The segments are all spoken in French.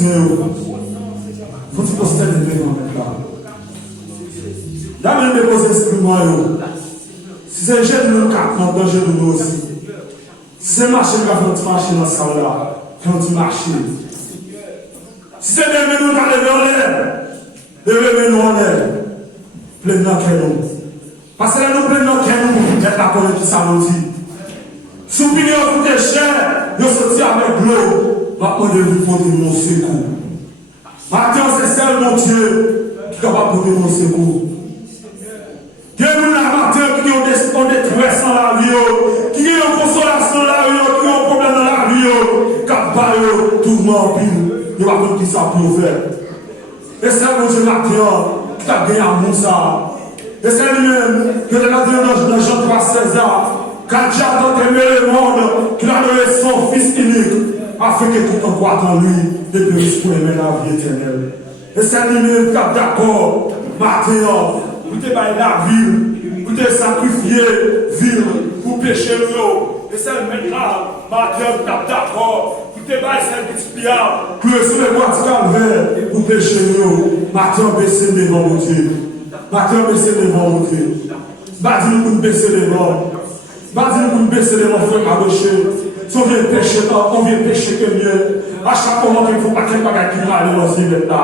Haïtiens, faut que poster des devant là. Là, même déposer esprit moi, si c'est jeune, nous captons danger de nous aussi. Si c'est marché, nous avons un marché dans ce cas-là, nous avons un marché. Si c'est des nous allons lever en l'air, lever nous en l'air, plein dans quel nous. Parce que là, nous plein dans quel nous, il n'y a pas de qui ça nous dit. Si vous venez au bout des chers, vous sortez avec l'eau, maintenant de vous porter mon secours. Maintenant, c'est seul mon Dieu qui est capable de porter mon secours. Dieu nous l'a matin qui ont des détresse dans la vie, qui ont une consolation dans la vie, qui ont un problème dans la vie, qui ont pas tout le monde, il n'y a pas de qui ça peut faire. Et c'est mon Dieu matin qui a gagné à Moussa. Et c'est lui-même qui est dans Jean 3, 16 ans. Quand Dieu a tant aimé le monde, qu'il a donné son Fils unique, afin que tout en croit en lui, et périsse pour aimer la vie éternelle. Et c'est lui-même qui est d'accord, maintenant, vous te baillez la ville, vous te sacrifiez, ville, pour pécher l'eau. Et c'est maintenant, maintenant, vous êtes d'accord, vous te baillez cette petite pierre, pour essayer de voir du calvaire, pour pécher l'eau. Maintenant, baissez devant mon Dieu. Maintenant, baissez devant mon Dieu. Dis-nous pour baisser devant. Dis-nous pour baisser devant, frère Marocher. Si on vient pécher, on vient pécher que mieux. À chaque moment, il ne faut pas qu'il y ait un qui va aller dans ce là.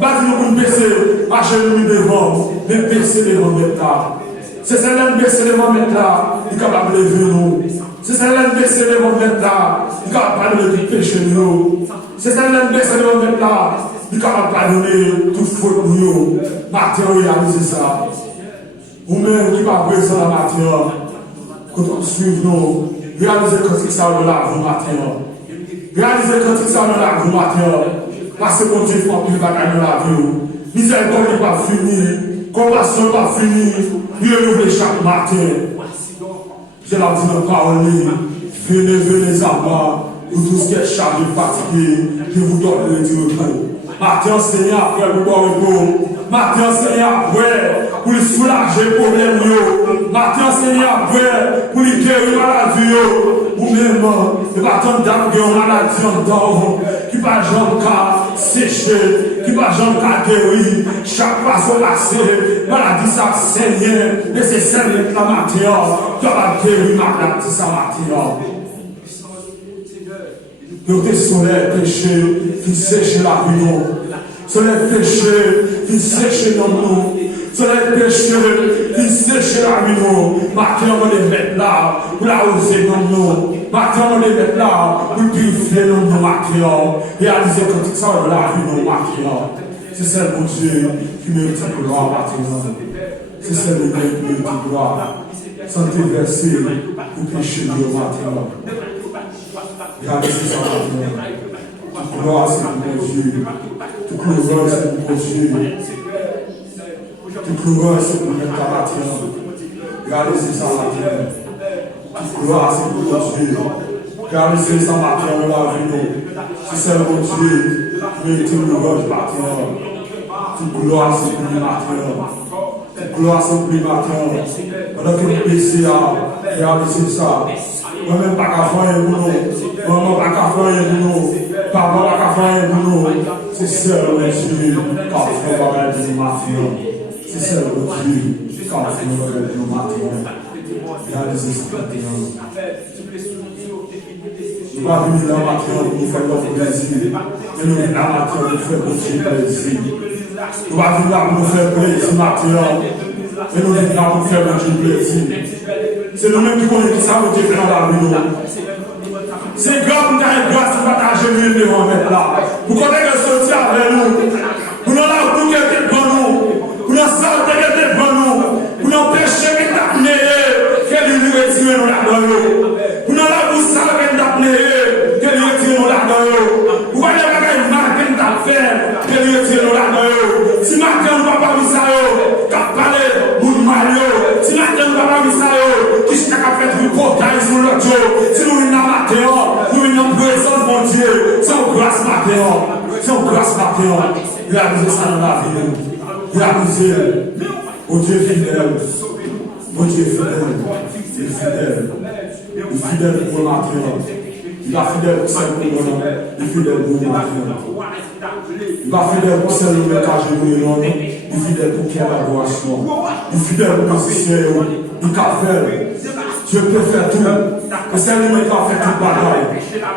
Dis-nous pour baisser, à genoux devant, mais baisser devant maintenant. C'est celle-là de baisser devant maintenant, il est capable de lever nous. C'est celle-là de baisser devant maintenant, il est capable de pécher nous. C'est celle-là de baisser devant maintenant, il est capable de pardonner toute faute nous. Matin, réalisez ça. Ou même qui va présent la matière, quand on suit nous, réalisez quand ça de la vie matière. Réalisez quand ça de la vie matière. Parce que mon Dieu fait plus de bagaille dans la vie. Miséricorde n'est pas finie, compassion n'est pas finie, il renouvelle chaque matin. Je l'ai dit dans la parole, venez à moi, vous tous qui êtes chargés, fatigués, je vous donne le Dieu repos. Matin, Seigneur, après le bon repos. Matin, Seigneur, après, pour lui soulager les problèmes. Matin, Seigneur, après, pour lui guérir la maladie. Ou même, il va attendre d'avoir une maladie en dehors, qui ne va jamais sécher, qui ne va jamais guérir. Chaque fois qu'on passe, maladie, ça saigne, mais c'est celle de la matière qui va guérir maladie, ça matière. Donc, le soleil péché, qui sèche la vie. Soleil péché, qui sèche dans nous. Soleil péché, qui sèche la vie. Maintenant, on les met là, pour la oser dans nous. Maintenant, on les met là, pour purifier dans nous. Maintenant, réaliser que tout ça de la vie, maintenant. C'est celle mon Dieu qui mérite la gloire maintenant. C'est celle qui mérite la gloire. Sans te verser pour pécher Dieu maintenant. Regardez ce ça maintenant. Toute gloire c'est pour Dieu. Toute gloire c'est pour Dieu. Toute gloire c'est pour notre matin. Regardez ce ça maintenant. Toute gloire c'est pour Dieu. Regardez ce ça matin dans la vie. C'est celle mon Dieu qui mérite le gloire du matin. Toute gloire c'est pour le matin. Toute gloire c'est pour le matin. Pendant que nous baissons, regardez ça. Moi-même pas qu'à faire un boulot, maman pas qu'à faire un boulot, papa pas qu'à faire un boulot. C'est seul le Dieu quand on va regarder nos matins. C'est seul le Dieu quand on va regarder nos matins. Regardez ce matin. Nous ne va venir dans la matin pour nous faire notre plaisir. Mais nous venons dans la matin pour nous faire notre plaisir. Nous va venir là pour nous faire plaisir matin. Et nous venons là pour faire notre plaisir. C'est nous-mêmes qui connaissons ça, nous devons dans la vie. C'est grave pour nous grâce de partager le devant mettre là. Vous connaissez le sortir avec nous. Vous n'avez pas pour quelqu'un devant nous. Vous n'avez pas pour quelqu'un devant nous. Vous n'avez pas péché qui t'a pnéé, qu'elle lui retire nous là-dedans. Vous n'avez pas pour ça qui t'a pnéé, qu'elle lui retire nous là-dedans. Vous voyez pas qu'il y a une marque qui t'a fait, qu'elle lui retire nous là-dedans. Si maintenant nous ne pas ça, qu'à parler, nous Mario. Si maintenant nous ne pas ça, qui s'est fait un portail sur le Dieu, si nous venons à matin, nous venons en présence de mon Dieu, c'est en grâce matin, c'est en grâce matin. Réalisez ça dans la vie. Réalisez, mon Dieu fidèle, mon Dieu fidèle, il est fidèle pour le matin, Il va fidèle pour ça, il est fidèle pour nous. Il va fidèle pour ça, il est fidèle pour qu'il y ait l'adoration. Il est fidèle pour positionner. Il va faire. Dieu peut faire tout. Et c'est lui qui va faire toute bataille.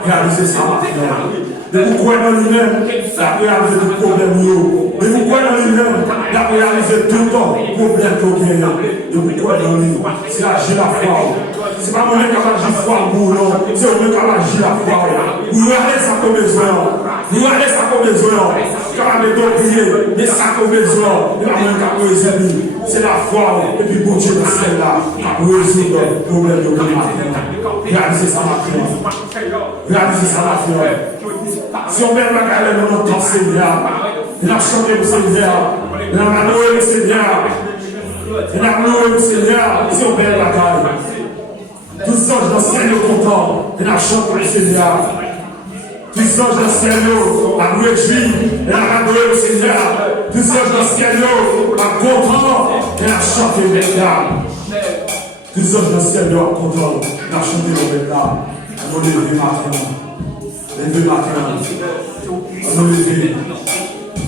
Réaliser ça maintenant. De vous croire dans lui-même, il a réalisé tout problème. De vous croire dans lui-même, il a réalisé tout problème qu'il y a. De vous croire dans lui. C'est agir la foi. C'est pas moi qui va agir la foi pour nous. C'est moi qui va agir la foi. Vous regardez ça comme besoin. Vous regardez ça comme besoin. Quand on est prier, mais ça comme besoin. C'est la foi. Et puis bon Dieu, c'est là. Pour résoudre le problème de l'homme. Réalisez ça maintenant. Réalisez ça maintenant. Si on met la galère dans notre temps, Seigneur, il a chanté le Seigneur, il a loué le Seigneur, il a loué le Seigneur, si on met la galère. Tous les anges dans le ciel sont contents, il a chanté le Seigneur. Tous les anges dans le ciel ont réjoui, il a loué le Seigneur. Tous les anges dans le ciel sont contents, il a chanté le Seigneur. Tous les anges dans le ciel sont contents, il a chanté le Seigneur. On va lever maintenant. Levez maintenant. On va lever.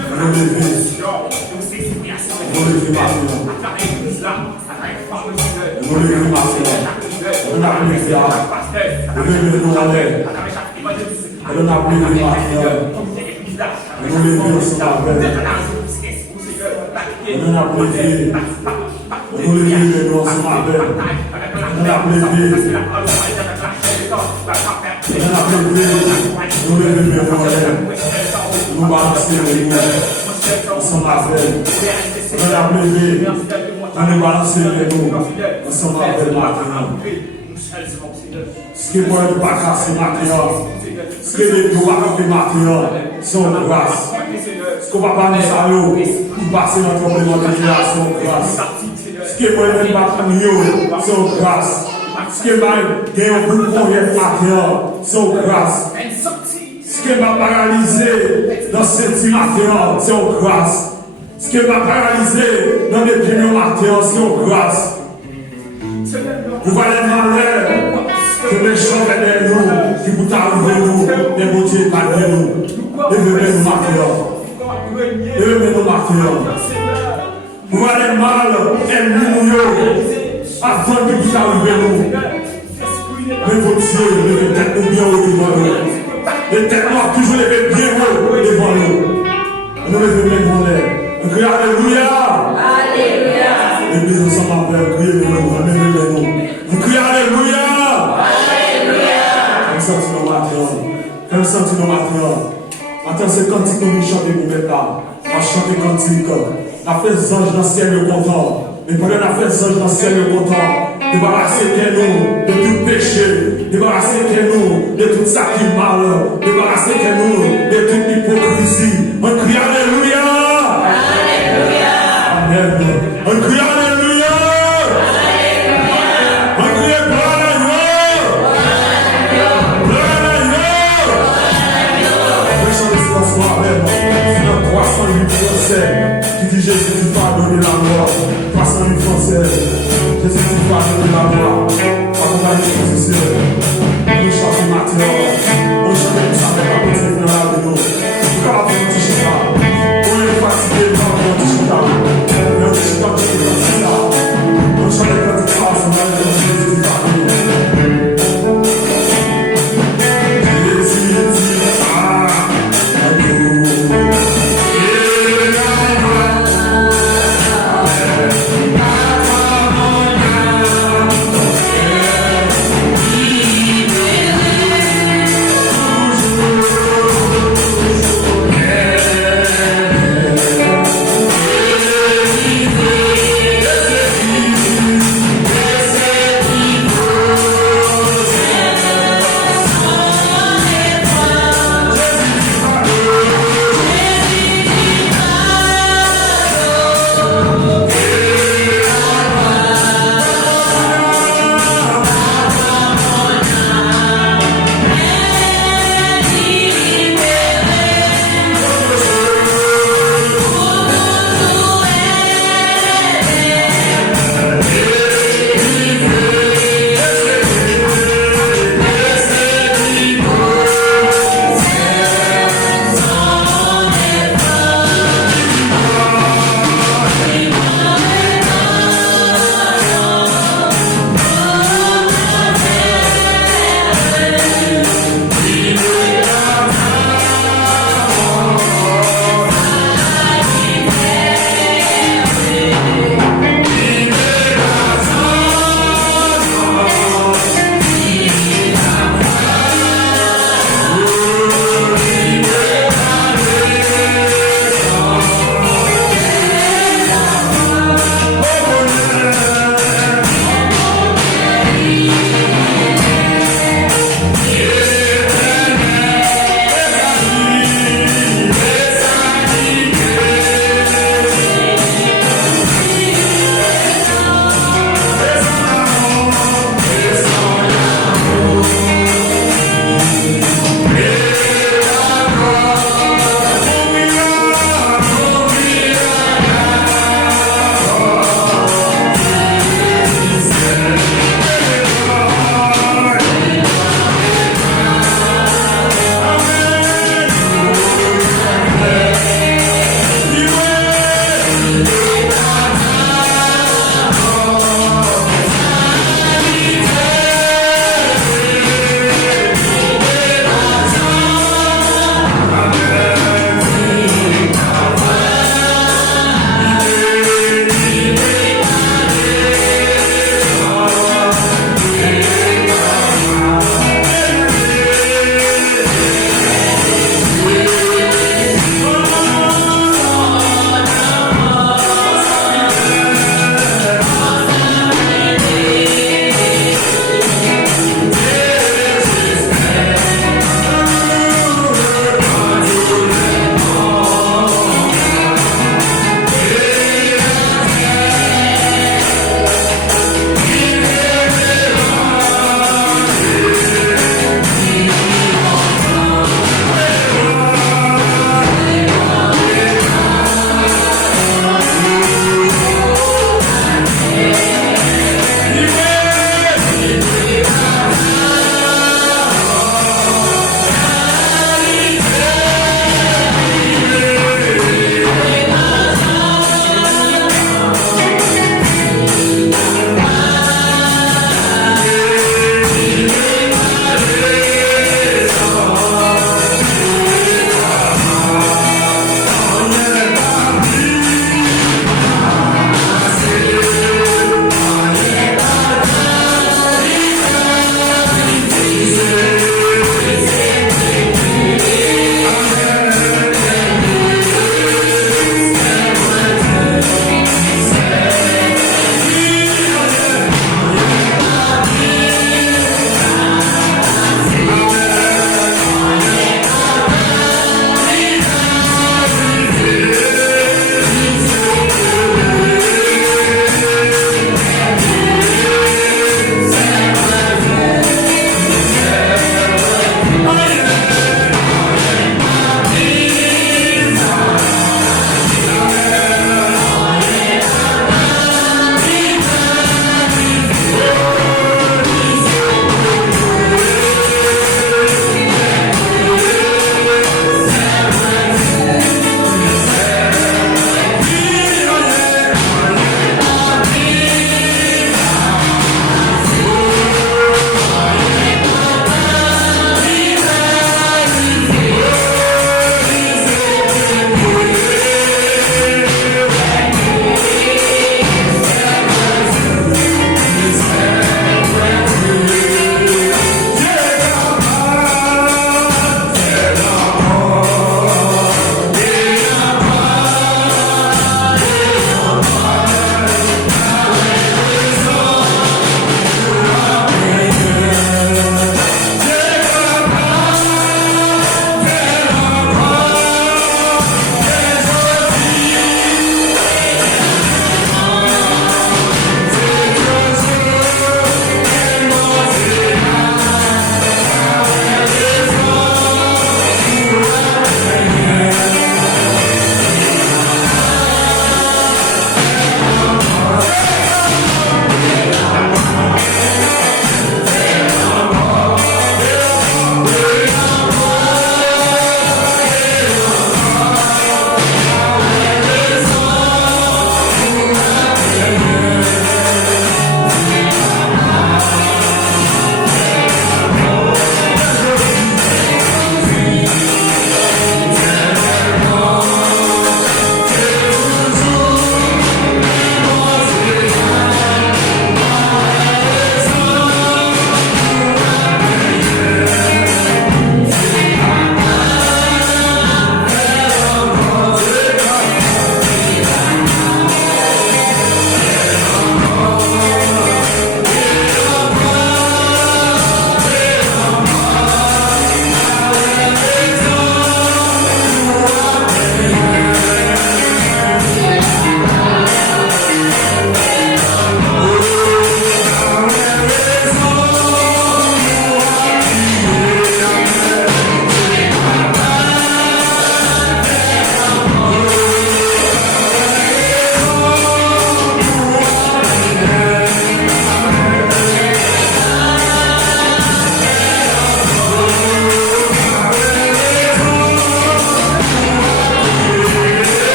On va lever. On va lever maintenant. On va lever maintenant. On a levé là. Levez-nous en l'air. On a levé maintenant. On va lever ensemble avec. On a levé. On va lever ensemble avec. On a levé. On a levé, nous levons en l'air, nous balançons les mots, ensemble avec. On a levé, nous balançons les mots, ensemble avec maintenant. Ce qui est bon de pas casser maintenant, ce qui est de pas casser maintenant, c'est une grâce. Ce qu'on va pas nous saluer, nous passer notre problème de création, grâce. Ce qui est bon de pas nous, c'est une grâce. Ce qui va gagner un groupe pour les matin, c'est grâce. Ce qui va paralyser dans cette matin, c'est grâce. Ce qui va paralyser dans les premiers matins, c'est grâce. Vous voyez malheur que les gens derrière nous, qui vous arrivent nous, les motifs par nous. Levez-nous matin. Levez-nous matin. Vous voyez mal, ennemi avant que vous arriviez nous. Mais votre Dieu, levez tête nous bien haut devant nous. Les têtes noires toujours levées bien haut devant nous. Nous levons maintenant l'air. Nous crions Alléluia. Alléluia. L'église ensemble après, criez-nous, levez-nous. Nous crions Alléluia. Alléluia. Comme ça, tu nous matin. Comme ça, tu nous matin. Attends, c'est cantique que nous chantons pour mettre là. On va chanter cantique. On a fait les anges dans le ciel content. Mais pendant qu'on a fait les anges dans le ciel content, débarrasser nous de tout péché, débarrasser nous de tout ça qui est mal, débarrasser nous de toute hypocrisie. On crie Alléluia. Alléluia. Amen. On crie Alléluia. Alléluia. On crie qui dit Jésus, tu vas donner la mort. 300 000 Français. Jésus, tu vas donner la mort. Accompagnez les professeurs. Nous chantons maintenant. On chante tout ça avec la petite dans la de nous. Nous allons faire un petit chant.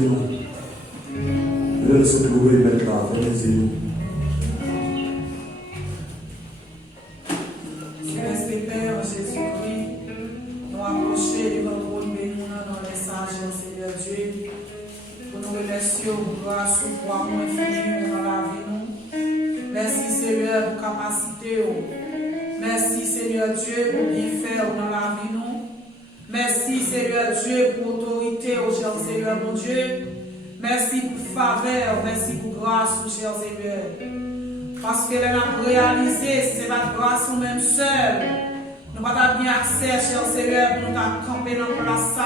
nous. Nous sommes trouver mettre là, nous. Céleste Père Jésus-Christ, nous approcher devant le trône béni dans les sages, Seigneur Dieu, pour nous remercier pour grâce, pour amour infini dans la vie nous. Merci Seigneur pour capacité. Merci Seigneur Dieu pour bien faire dans la vie nous. Merci Seigneur Dieu pour autorité, au cher Seigneur mon Dieu. Merci pour faveur, merci pour grâce, au cher Seigneur. Parce que nous avons réalisé, c'est votre grâce nous-mêmes seuls. Nous n'avons pas bien accès, cher Seigneur, pour nous camper dans la place.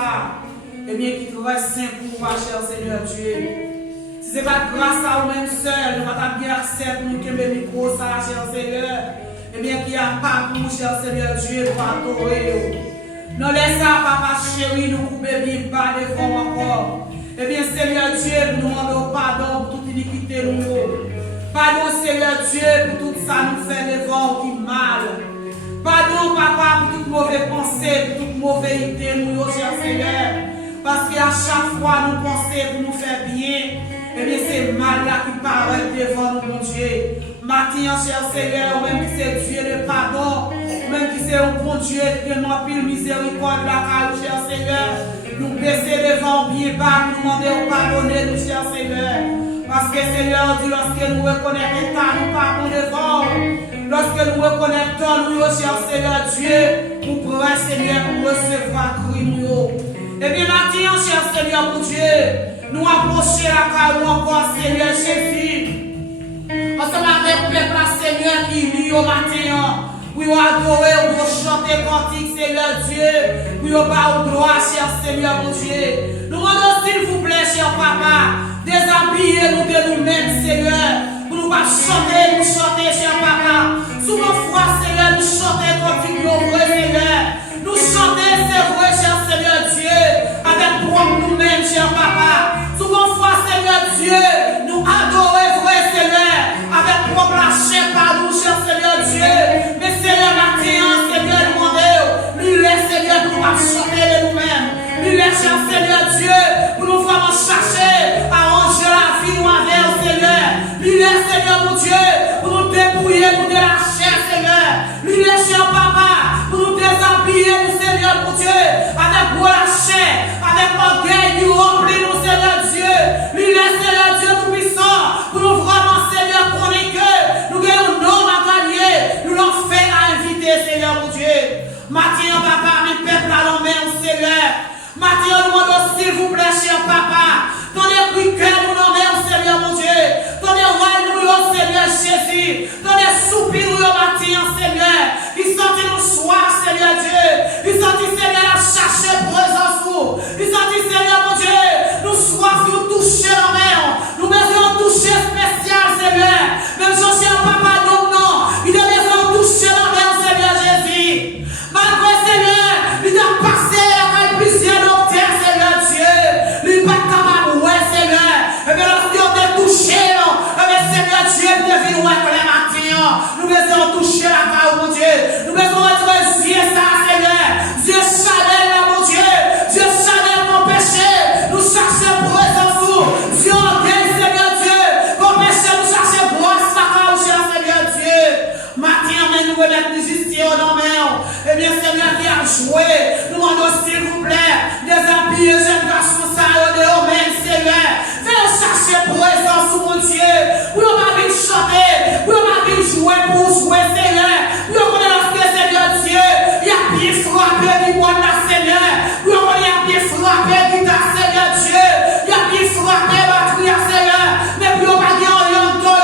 Et bien qui très saint pour toi, cher Seigneur Dieu. Si c'est votre grâce à nous-mêmes seuls, nous n'avons pas bien accès pour nous camper le micro, ça, cher Seigneur. Et bien qui a pas pour nous, cher Seigneur Dieu, pour adorer. Nous laissons, papa chéri, nous couper bien bas devant encore. Et bien, Seigneur Dieu, nous demandons pardon pour toute iniquité, nous. Pardon, Seigneur Dieu, pour tout ça nous fait devant qui mal. Pardon, papa, pour toute mauvaise pensée, pour toute mauvaise idée, nous, cher Seigneur. Parce qu'à chaque fois, nous pensons pour nous faire bien. Eh bien, c'est mal là qui paraît devant nous, mon Dieu. Maintenant, cher Seigneur, même si c'est Dieu de pardon, même si c'est un bon Dieu qui nous pile miséricorde la caille, cher Seigneur, nous baisser devant bien bas, nous demander de pardonner, nous, cher Seigneur. Parce que Seigneur dit, lorsque nous reconnaissons l'état, nous pardon devant. Lorsque nous reconnaissons, nous, cher Seigneur Dieu, nous pourrons, Seigneur, pour recevoir crime. Et bien maintenant, cher Seigneur, mon Dieu, nous approcher la caille encore, Seigneur Jésus. Ensemble avec le peuple, Seigneur, qui lit au matin. Oui, on adore, on chanter cantique, Seigneur Dieu. Oui, on bat au droit, cher Seigneur, mon Dieu. Nous demandons, s'il vous plaît, cher papa, déshabillez-nous de nous-mêmes, Seigneur. Pour nous pas chanter, cher papa. Souvent, foi, Seigneur, nous chanter cantique, nous vrai, Seigneur. Nous chanter, c'est vrai, cher Seigneur Dieu, avec propre nous-mêmes, cher papa. Souvent, foi, Seigneur Dieu, nous adorer, vrai, Seigneur, avec propre la chair par nous, cher Seigneur Dieu. Mais Seigneur, maintenant, Seigneur, demandez, lui laisse, Seigneur, pour nous pas chanter de nous-mêmes. Lui laisse, cher Seigneur Dieu, pour nous vraiment chercher à ranger la vie nous avec, Seigneur. Lui laisse, Seigneur, mon Dieu, pour nous débrouiller pour de la chair, Seigneur. Lui laisse, cher papa, pour nous déshabiller, nous, Seigneur, mon Dieu, avec la chair, avec orgueil, nous remplir, nous, Seigneur Dieu. Lui laisse, Seigneur Dieu, tout-puissant, pour nous vraiment, Seigneur, connaître que nous gagnons nos à gagner, nous l'en fait à inviter, Seigneur, mon Dieu. Maintenant, papa, mes peuples à l'homme, Seigneur. Maintenant, nous demandons, s'il vous plaît, cher papa, dans les cris que nous nommons, Seigneur, mon Dieu. Dans les rois, nous, Seigneur Jésus. Dans les soupirs, nous, maintenant, Seigneur. Ils sont nous soir, Seigneur Dieu. Ils sont Seigneur, à chercher présence vous. Ils sont Seigneur, mon Dieu. Nous soif, nous toucher la main. Nous besoin toucher spécial, Seigneur. Même si cher papa, non. Il a besoin toucher la main, Seigneur Jésus. Malgré, Seigneur, il a passé avec plusieurs docteurs, Seigneur Dieu. Il pas capable, ouais, Seigneur. Et bien, lorsqu'on est touché, Seigneur Dieu, nous devons être les matins. Nous devons toucher la parole, mon Dieu. Nous devons être Dieu, ça, Seigneur. Dieu chaleur, là, mon Dieu. Dieu chaleur, mon péché. Nous cherchons présence, Dieu orgueil, Seigneur Dieu. Mon péché, nous cherchons grâce, la parole, Seigneur Dieu. Matin, mais nous remettons nous ici au nom. Eh bien, Seigneur, qui a joué, nous demandons, s'il vous plaît, des habillés, jeunes garçons, ça, de même, Seigneur. Fais chercher présence, mon Dieu. Oui, on va venir chanter. Oui, on va venir jouer pour jouer, Seigneur. Oui, on va lorsque, Seigneur Dieu, il y a bien frappé du bois de la Seigneur. Oui, on va bien frappé du ta Seigneur Dieu. Il y a bien frappé batterie, Seigneur. Mais puis on va bien orienter.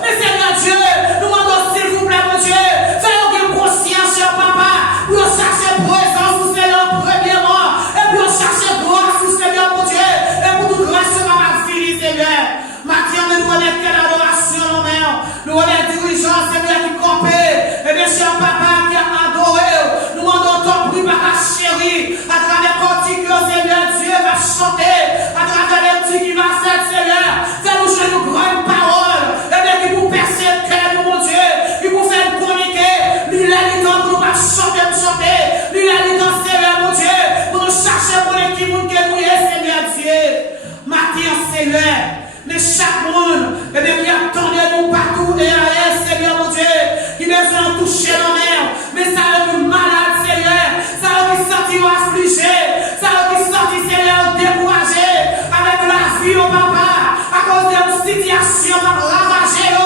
Mais Seigneur Dieu, nous demandons, s'il vous plaît, mon Dieu, fais une conscience, cher papa. Oui, on cherche présence, Seigneur, premièrement. Et puis on cherche grâce, Seigneur, mon Dieu. Et pour toute grâce, Seigneur. Maintenant, nous remettons l'adoration, nous remettons dirigeants, Seigneur, qui comprennent. Et bien, il attendait nous partout, et à Seigneur mon Dieu, qui besoin de toucher la mer, mais ça a été malade, Seigneur, ça a été senti affligé, ça a été senti, Seigneur, découragé, avec la vie, au papa, à cause de une situation ravagée,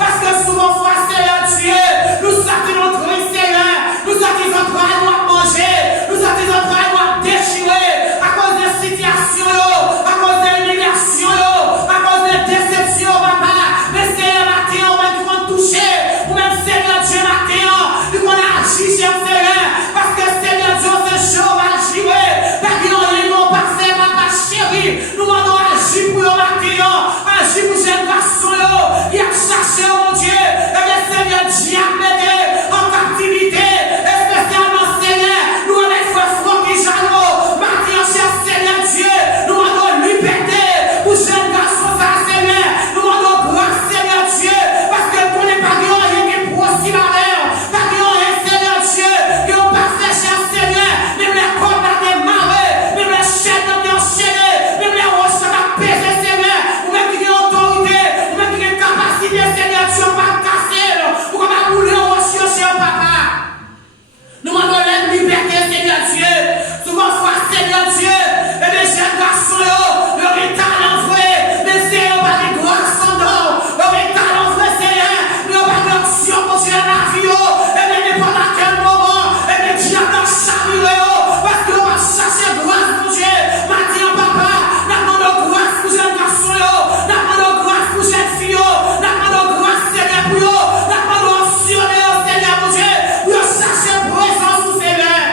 parce que souvent, fois, Seigneur Dieu, nous sortons notre vie, Seigneur, nous sortons notre bras, nous à manger, nous sortons notre bras, nous à déchirer, à cause de situation, à cause de l'humiliation, à cause de déception, papa, mais Seigneur, matin, on va nous toucher, ou même Seigneur Dieu, matin, nous on agit, cher Seigneur, parce que Seigneur Dieu, ce jour va agir, parce que nous n'avons pas fait, papa chéri, nous allons agir pour le matin, agir pour jeune garçon, qui a cherché, mon Dieu, et bien Seigneur Dieu, a mené en captivité, et spécialement Seigneur, nous on est frères qui jaloux, matin, cher Seigneur Dieu, nous allons liberté pour jeune garçon, ça Seigneur, nous allons grâce Seigneur Dieu, parce que nous n'est pas rien qui est possible à l'heure, pas rien, Seigneur Dieu, qui ont pas fait, cher Seigneur, même les cordes ont démarré, même les chaînes ont enchaîné, même les roches ont pesé, Seigneur, ou même qui ont autorité, ou même qui ont capacité, Seigneur Dieu, on va casser, ou on va rouler au roche, cher papa. Nous demandons la liberté, Seigneur Dieu. Souvent, fois, Seigneur Dieu, et les jeunes garçons, le retard l'envoyé, mais Seigneur, pas de gloire sans nom, le retard l'envoyé, Seigneur, mais on va de l'action pour Dieu dans la vie, et bien n'importe à quel moment, et bien Dieu a dans chaviré, parce qu'on va chercher grâce pour Dieu. Maintenant, papa, nous demandons grâce pour jeunes garçons, nous demandons grâce pour jeunes filles, nous demandons grâce, Seigneur, pour eux, nous demandons Seigneur, pour Dieu, pour chercher présence au Seigneur.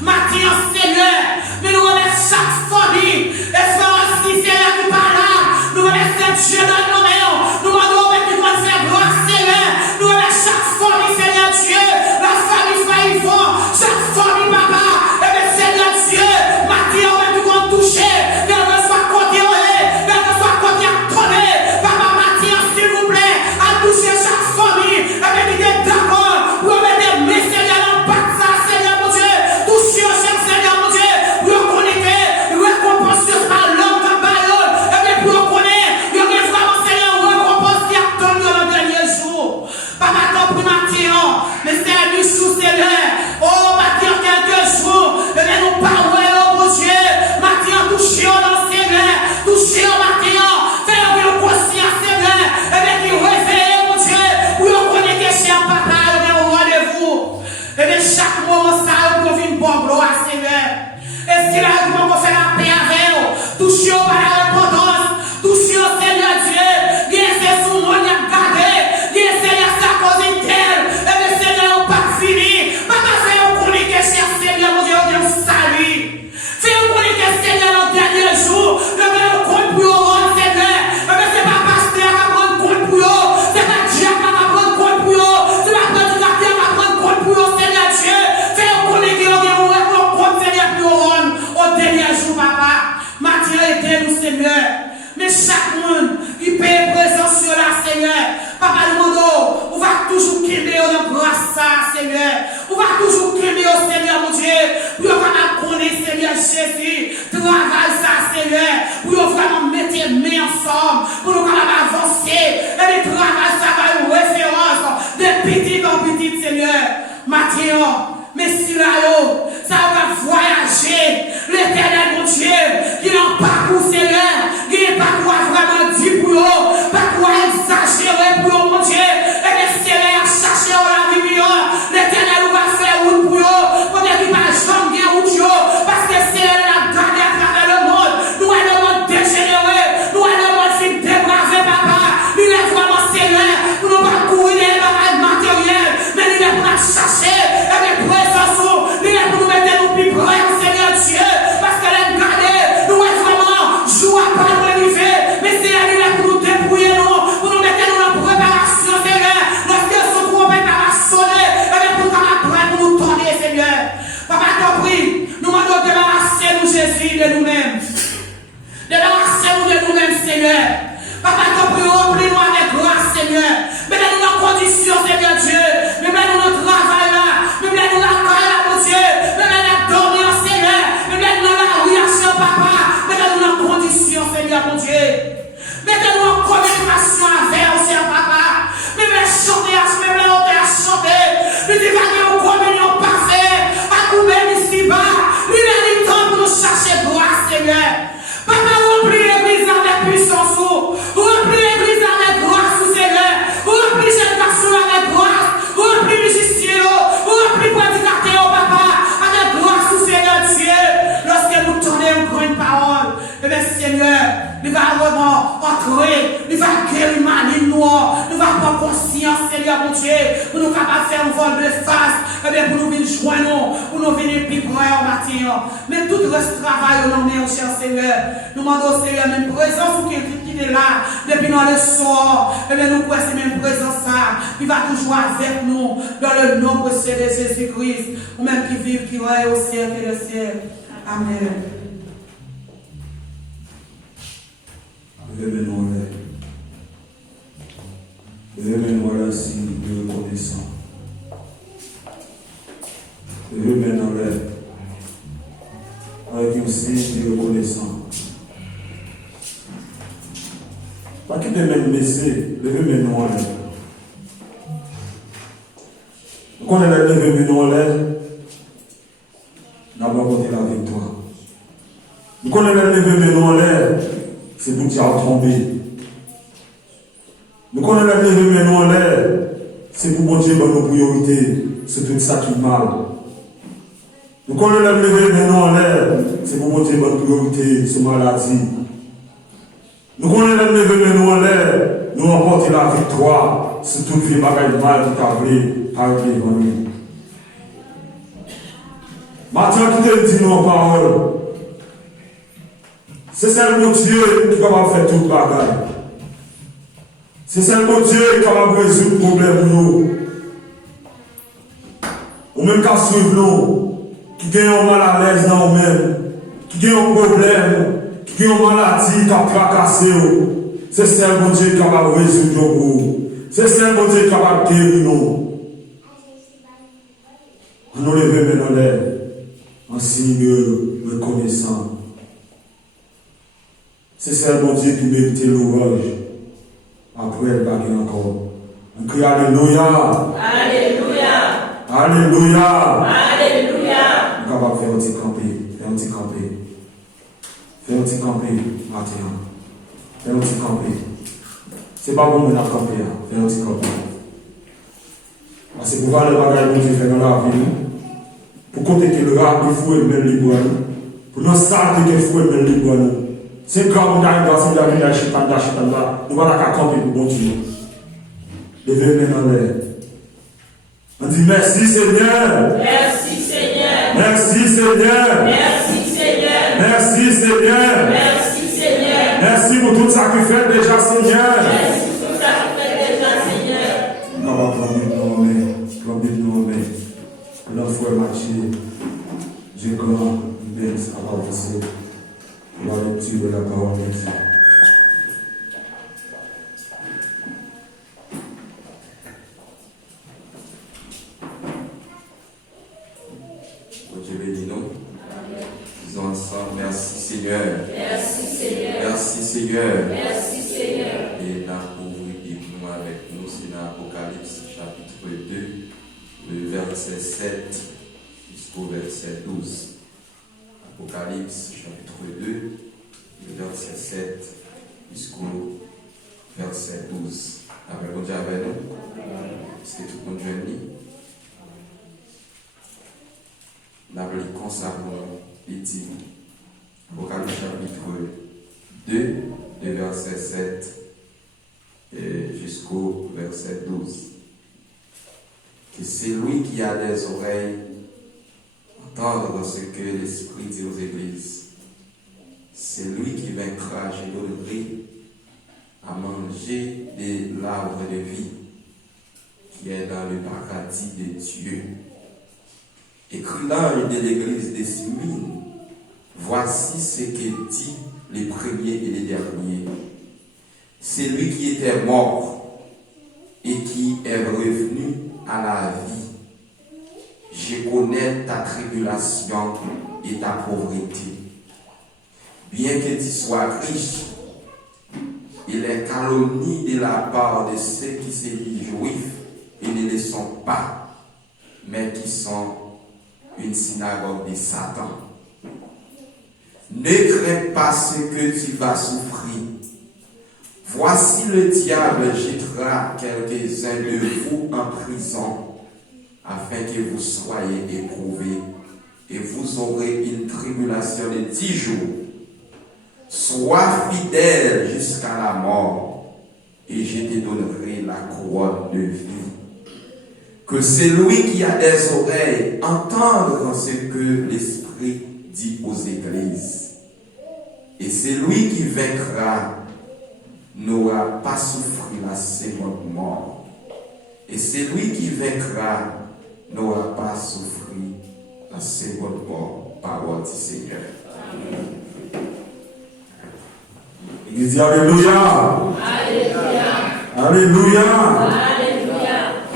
Maintenant, Seigneur, mais nous remettons chaque famille, et frère aussi, Seigneur, qui parle là, nous remettons Dieu dans nos mains, nous demandons qui vont faire grâce, Seigneur, nous remettons chaque famille, Seigneur Dieu, la famille frère Yvon, chaque famille, papa, et bien Seigneur Dieu, maintenant, même qui vont toucher, quel que soit côté, quel que soit côté à tourner, papa, maintenant, s'il vous plaît, à toucher chaque famille, et bien qui est d'accord, pour mettre mes Seigneur en bas de ça, Seigneur mon Dieu, toucher chaque Seigneur mon Dieu, pour connecter, récompense par l'homme de Bayonne, et bien pour connaître, il y a vraiment Seigneur, récompense qui a attendu dans le dernier jour. Papa, ton pour matin, mais c'est un sous Seigneur, oh, matin, quelques jours, et bien nous parlons, mon Dieu, matin, toucher dans le Seigneur, toucher au matin, faire une conscience, Seigneur, et bien qui réveille, mon Dieu, pour connecter, cher papa, et bien au rendez-vous. Et bien chaque moment, ça, on vient bon gloire, Seigneur. Et si là, on fait la paix avec eux, toucher au par la repentance, toucher au Seigneur Dieu, bien c'est sous mon y a gardé, bien Seigneur, c'est à cause d'elle, et bien Seigneur, on pas fini. Papa, fais-nous connecter, cher Seigneur, mon Dieu, on vient salut. Fais-nous connecter, Seigneur, dans le dernier jour, le bien compte pour eux, Seigneur. Et bien c'est pas pasteur qui va prendre compte pour eux, c'est pas Dieu qui va prendre compte pour eux, c'est pas prédicateur qui va prendre compte pour eux, Seigneur Dieu. Fais-nous connecter, on vient compte, Seigneur, pour eux, au dernier jour, papa. Matin, aidez-nous, Seigneur. Mais chaque monde qui paye présence sur la Seigneur, papa le monde, on va toujours crier dans grâce ça, Seigneur. On va toujours crier au Seigneur, mon Dieu, pour qu'on connaisse, Seigneur Jésus. Travaille ça, Seigneur, pour vraiment mettre les mains ensemble, pour nous avancer. Et le travail, ça va une référence de petit en petit, Seigneur. Matin, mais si là, ça va voyager. L'éternel, mon Dieu, qui n'en parcours, Seigneur, qui n'est pas quoi vraiment dit pour eux, pas quoi exagérer pour eux, mon Dieu. Et le Seigneur a cherché la lumière. L'éternel va faire route pour eux, pour qu'il va jamais route, parce que Seigneur a gardé à travers le monde. Nous allons le monde dégénéré, nous allons le monde fin débravé, papa. Il est vraiment Seigneur, pour nous pas courir les bagages matériels, mais il est pour nous chercher, et les présence, il est pour nous conscience, Seigneur mon Dieu, pour nous capables de faire un vol de face, et bien pour nous venir joindre, pour nous venir plus près au matin. Mais tout reste travail au nom de cher Seigneur. Nous demandons, Seigneur, même présence ou quelqu'un qui est là, depuis dans le sort, et bien nous pouvons même présence ça, qui va toujours avec nous, dans le nom précieux de Jésus-Christ, ou même qui vit, qui règne au ciel et le ciel. Amen. Levez-nous en l'air. Levez-nous en l'air, signe de reconnaissance. Levez-nous en l'air. Avec un signe de reconnaissance. Pas que de même baisser, levez-nous en l'air. Quand on est levé en l'air, nous avons apporté la victoire. Quand on est levé en l'air, c'est nous qui avons tombé. Nous quand on est levé en l'air, c'est pour bon Dieu dans nos priorités, c'est tout ça qui est mal. Nous quand on est levé en l'air, c'est pour bon Dieu dans nos priorités, c'est maladie. Nous quand on est levé en l'air, nous avons apporté la victoire, c'est tout les bagages mal qui t'a voulu. Maintenant, qui te dit nos paroles, c'est seulement Dieu qui est capable de faire tout le bagage. C'est seulement Dieu qui est capable de résoudre le problème. Nous. Ou même qu'à suivre nous, qui gagne mal à l'aise dans nous-mêmes, qui gagne un problème, qui gagne une maladie, qui a fracassé. C'est seulement Dieu qui est capable de résoudre nous. C'est seulement Dieu qui est capable de guérir nous. On nous lève maintenant l'air en signe de reconnaissance. C'est seulement Dieu qui mérite l'ouvrage. Après, elle va gagner encore. On crie Alléluia. Alléluia. Alléluia. Alléluia. On est capable de faire un petit camper. Faire un petit camper. Faire un petit camper maintenant. Faire un petit camper. C'est pas bon de camper. Faire un petit camper. Parce que pour voir les bagages que Dieu fait dans la vie, pour compter que le rap, il faut être libre, pour nous savoir qu'il faut être libre. C'est quand on arrive dans cette vie, nous allons la camper pour bon Dieu. Levez maintenant l'air. On dit merci Seigneur. Merci Seigneur. Merci Seigneur. Merci Seigneur. Merci Seigneur. Merci Seigneur. Merci pour tout ça que fait déjà Seigneur. Merci pour tout ça que fait déjà Seigneur. Nous allons plomber nos mains. Notre frère Mathieu, Dieu grand, bien, ça va avancer. Pour la lecture de la parole de Dieu. Dieu bénit nous. Disons ensemble, merci Seigneur. Merci Seigneur. Merci Seigneur. Merci Seigneur. Et la pauvreté avec nous, c'est dans l'Apocalypse chapitre 2, le verset 7 jusqu'au verset 12. Apocalypse chapitre 2, le verset 7 jusqu'au verset 12. Avec bon Dieu avec nous. C'est tout le monde jeune. Nous avons consacré il dit Apocalypse chapitre 2, le verset 7 jusqu'au verset 12. Que c'est lui qui a des oreilles entendre ce que l'Esprit dit aux églises. C'est lui qui vaincra, je donnerai à manger de l'arbre de vie qui est dans le paradis de Dieu. Écrit l'ange de l'église de Smyrne, voici ce que dit les premiers et les derniers. C'est lui qui était mort et qui est revenu à la vie. Je connais ta tribulation et ta pauvreté. Bien que tu sois riche, il est calomnie de la part de ceux qui se disent juifs et ne le sont pas, mais qui sont une synagogue de Satan. Ne crains pas ce que tu vas souffrir. Voici le diable jettera quelques-uns de vous en prison, afin que vous soyez éprouvés, et vous aurez une tribulation de 10 jours. Sois fidèle jusqu'à la mort, et je te donnerai la couronne de vie. Que celui qui a des oreilles entende ce que l'Esprit dit aux églises. Et celui qui vaincra n'aura pas souffert la seconde mort. Et celui qui vaincra n'aura pas souffert la seconde mort. Parole du Seigneur. Il dit Alléluia. Alléluia. Alléluia.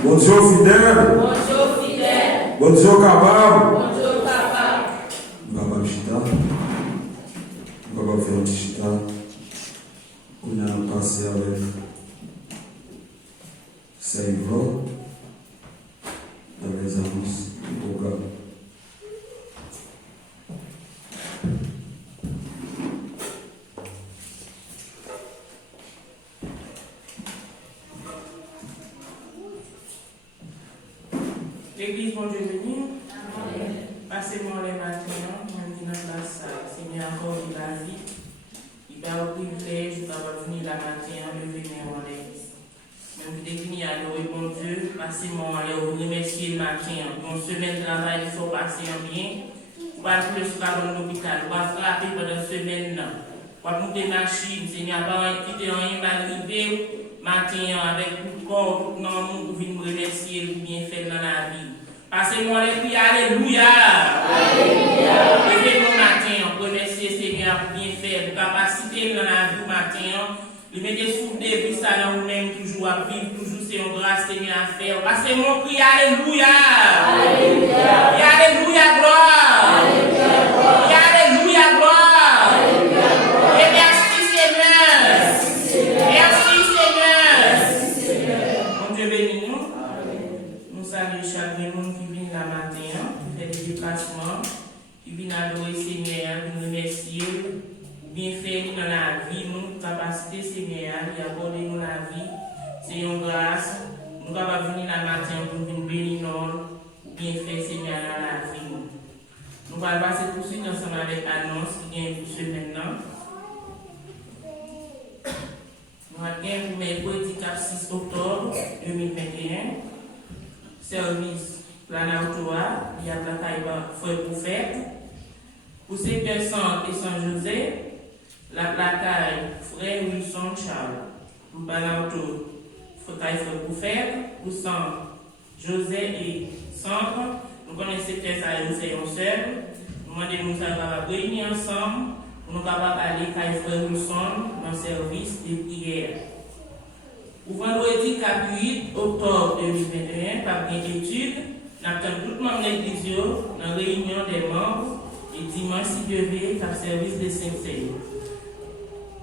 Bon Dieu fidèle. Bon Dieu capable. Nous allons chita. Nous allons faire un petit chita. On a passé avec Saint-Yvan dans les annonces du programme. L'église, bon Dieu béni. Passez-moi les matins, même dans la salle. Seigneur, encore de la vie. Il va au privilège, il va venir la matin, lever mes relais. Même si défini à louer, bon Dieu, passez-moi les remercier le matin. Une semaine de travail, il faut passer en bien. Pour pas le soir dans l'hôpital, pour pas frapper pendant une semaine. Pour monter machine, Seigneur, pas quitter rien, pas arriver. Matin avec tout corps, tout nom, pour venir me remercier le bien fait dans la vie. Passez-moi les prières, alléluia. Alléluia. Levez-nous matin, pour remercier Seigneur pour bien faire, pour capacité dans la vie matin. Le mettez sous des vies, ça dans vous-même, toujours à vivre, toujours c'est une grâce Seigneur à faire. Passez-moi prière, alléluia. Alléluia. Alléluia, gloire. Alléluia, gloire. Alléluia, gloire. Alléluia, gloire. Et merci Seigneur. Merci Seigneur. Merci. Nous saluons chaque monde qui vient la matin, qui fait des déplacements, qui vient adorer Seigneur, qui nous remercier, ou bien faire dans la vie, nous, capacité Seigneur, qui accorde nous la vie, c'est une grâce, nous allons venir la matin pour nous bénir, ou bien faire Seigneur dans la vie. Nous allons passer tout de suite ensemble avec l'annonce qui vient pour ce maintenant. Nous avons pour mercredi 6 octobre 2021. Service Planautoa, il y a la taille feuille pour fête. Pour secteur centre et Saint-José, la placaille Frère Wilson Charles. Pour Planauto, taille feuille pour fête. Pour Saint-José et centre, nous connaissons secteur ça et c'est un seul. Nous demandons nous à réunir ensemble pour nous capables d'aller à Frère Wilson dans le service de prière. Pour vendredi 8 octobre 2021, par une étude, nous avons tout le monde de l'église dans la réunion des membres et dimanche 6 février, par service de Saint-Seine.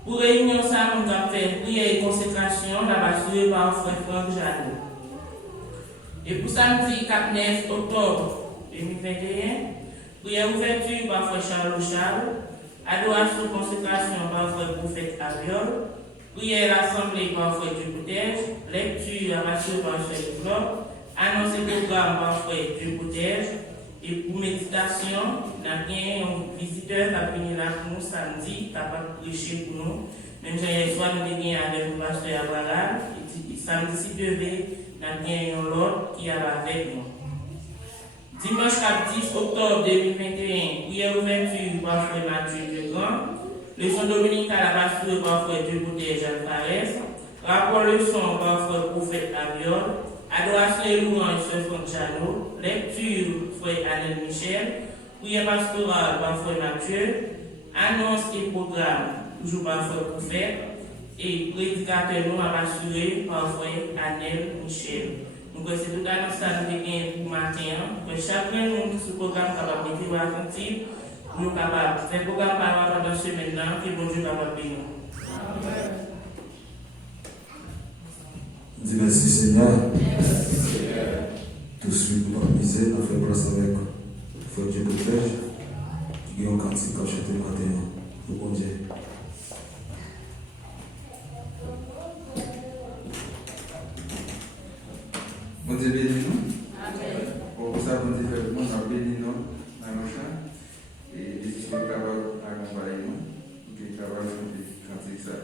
Pour réunion, ça, nous avons fait prière et consécration, la assurée par Frère Franck Jadot. Et pour samedi 9 octobre 2021, prière ouverture par Frère Charles, adoration consécration par Frère Prophète Aviol. Prière l'assemblée par Frère Dieu protège, lecture à rassurée par Frère du Globe, annonce le programme par Frère Dieu protège, et pour méditation, nous avons un visiteur qui a venu là pour nous samedi, capable de prêcher pour nous. Même si hier soir, nous avons avec le pasteur Abraham, et samedi 6 février, nous avons un autre qui est avec nous. Dimanche 10 octobre 2021, prière ouverture par Frère Mathieu Legrand. Leçon dominicale à la rassurée par Frère Dieu protège Alvarez. Rapport leçon par Frère Prophète Aviol. Adoration et louange Frère Franck Jadot. Lecture Frère Alain Michel. Prière pastorale par Frère Mathieu. Annonce et programme toujours par Frère Prophète. Et prédicateur nous à rassurer par Frère Alain Michel. Donc c'est tout à l'heure ça nous vient pour matin. Chacun de nous ce programme capable de vivre attentif. Nous sommes capables de faire programme par pendant ce maintenant, que bon Dieu capable de nous. Dis merci Seigneur. Tout de suite, nous allons miser, nous faisons place avec Frère Dieu protège. Qui est un cantique à chanter matin. Pour bon Dieu. Bon Dieu bénis nous. Pour ça, bon Dieu fait le monde, nous bénis nous dans nos champs. Et les histoires capables d'accompagner nous, qui est capable de chanter ça.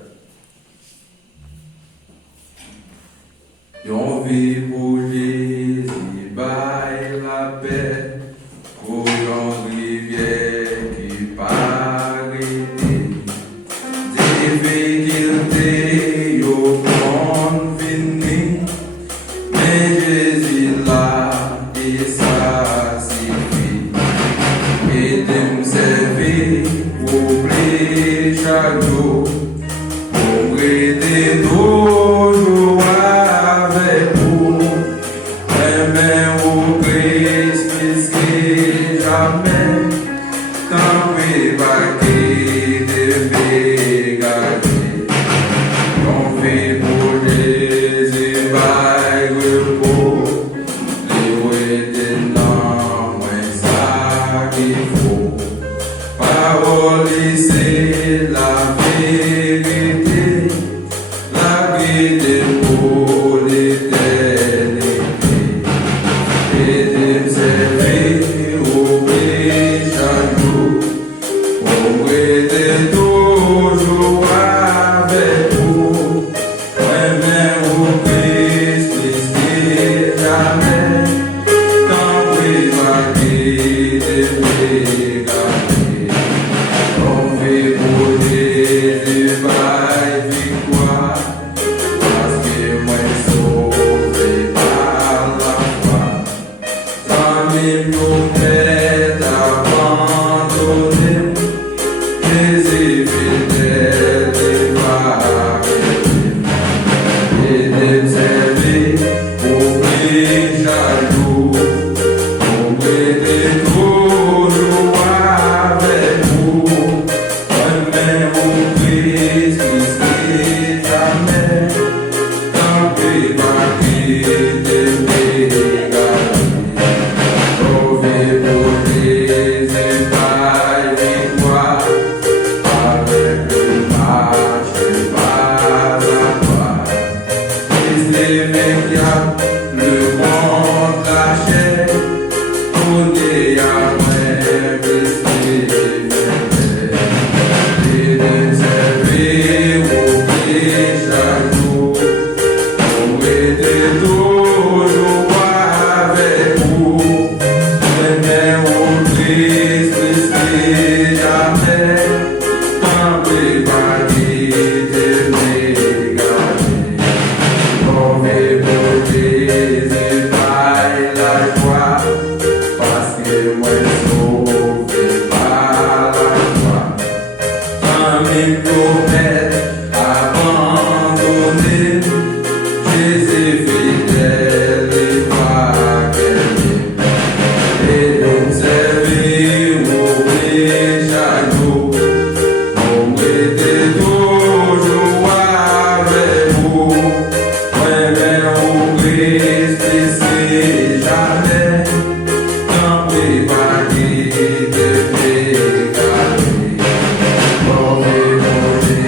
vie pour Jésus, baille la paix, pour une rivière qui part arrêter. Difficulté, yo prend fini, mais Jésus là, et ça suffit. Et de me servir, oublier chaque jour, pour aider toujours avec vous. Aimer au Christ plus que jamais, tant pis pas qui devait garder. On fait pour Jésus, by repos, les de non, moins ça qu'il faut. Parole, c'est la vérité, la vérité pour l'éternité. Et de servir au prix chaque jour, pour aider toujours avec vous. Aimer au Christ plus que jamais, tant pis pas qui devait garder. On fait pour Jésus, by victoire, parce que moi sauvé par la foi. Sans même nous mettre abandonner, Jésus fidèle et parfait. Et de servir au prix chaque jour, pour aider toujours avec vous. Aimer au Christ plus que jamais, tant pis pas qui devait garder. Sauvé pour Jésus, by victoire, avec le marche pas à pas. L'immédiat, le monde, la chair, tourner à moi, rester et de servir au prix chaque jour, pour aider toujours avec vous. Aimer au Christ plus que jamais, tant pis pas qui devait garder. Sauvé pour Jésus, by la joie, parce que moi sauvé par la joie. Sans même promettre abandonner, Jésus fidèle et parfait. Et de me servir au prix chaque jour, pour aider toujours avec vous. Aimer au Christ plus que jamais, tant pis pas qui devait garder. Sauvé pour Jésus.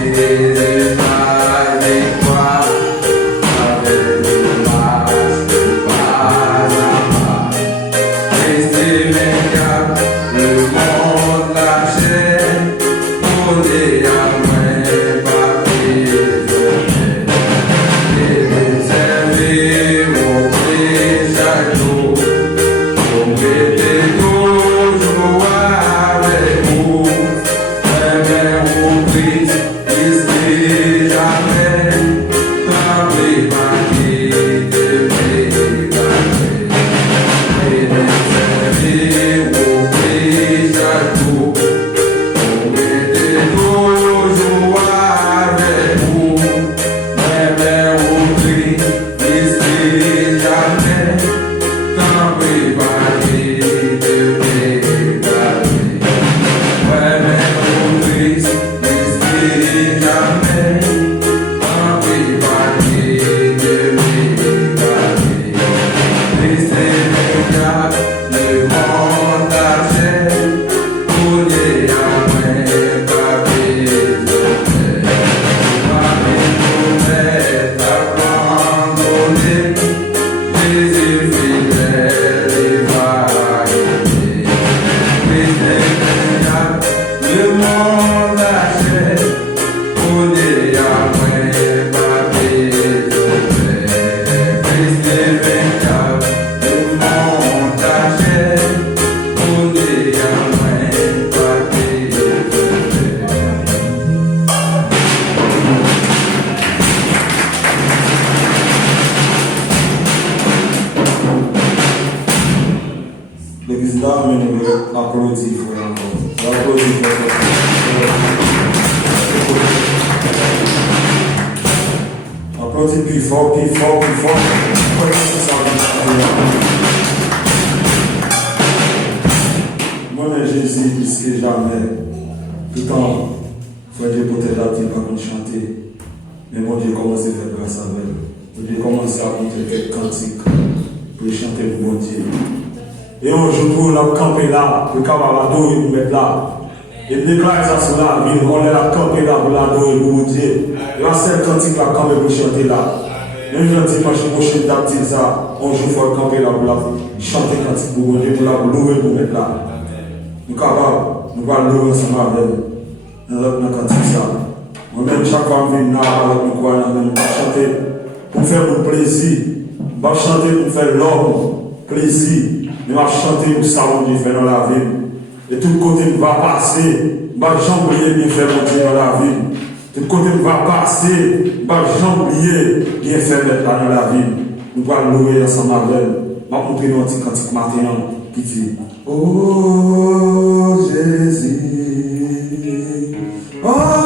mais nous applaudissons, frère. Nous applaudissons, frère. Applaudissez plus fort, plus fort, plus fort. Moi, Jésus, plus que jamais, tout le temps, frère Dieu protège la petite par contre chanter. Mais mon Dieu commence à faire grâce à elle. Mon Dieu commence à monter quelques cantiques pour chanter pour mon Dieu. Et un jour, on a campé là, le camarade et nous mettre là. Et déclare ça sur la ville, on est là campé là pour l'adorer pour mon Dieu. Et la seule cantique là, quand même, pour chanter là. Même le dimanche prochain, d'abdir ça, un jour, il faut camper là pour chanter cantique pour mon Dieu, pour louer pour mettre là. Nous sommes capables, nous allons louer ensemble avec nous. Dans notre cantique ça. Moi-même, chaque fois que je viens là, avec nous, je vais chanter pour faire mon plaisir. Je vais chanter pour faire l'homme plaisir. Je vais chanter pour ça que Dieu fait dans la vie. Et tout côté va passer. Je vais oublier bien faire mon Dieu dans la vie. Tout côté va passer. Je vais oublier bien faire mettre là dans la vie. Nous allons louer ensemble avec nous. Je vais montrer un petit cantique maintenant qui dit Oh Jésus. Oh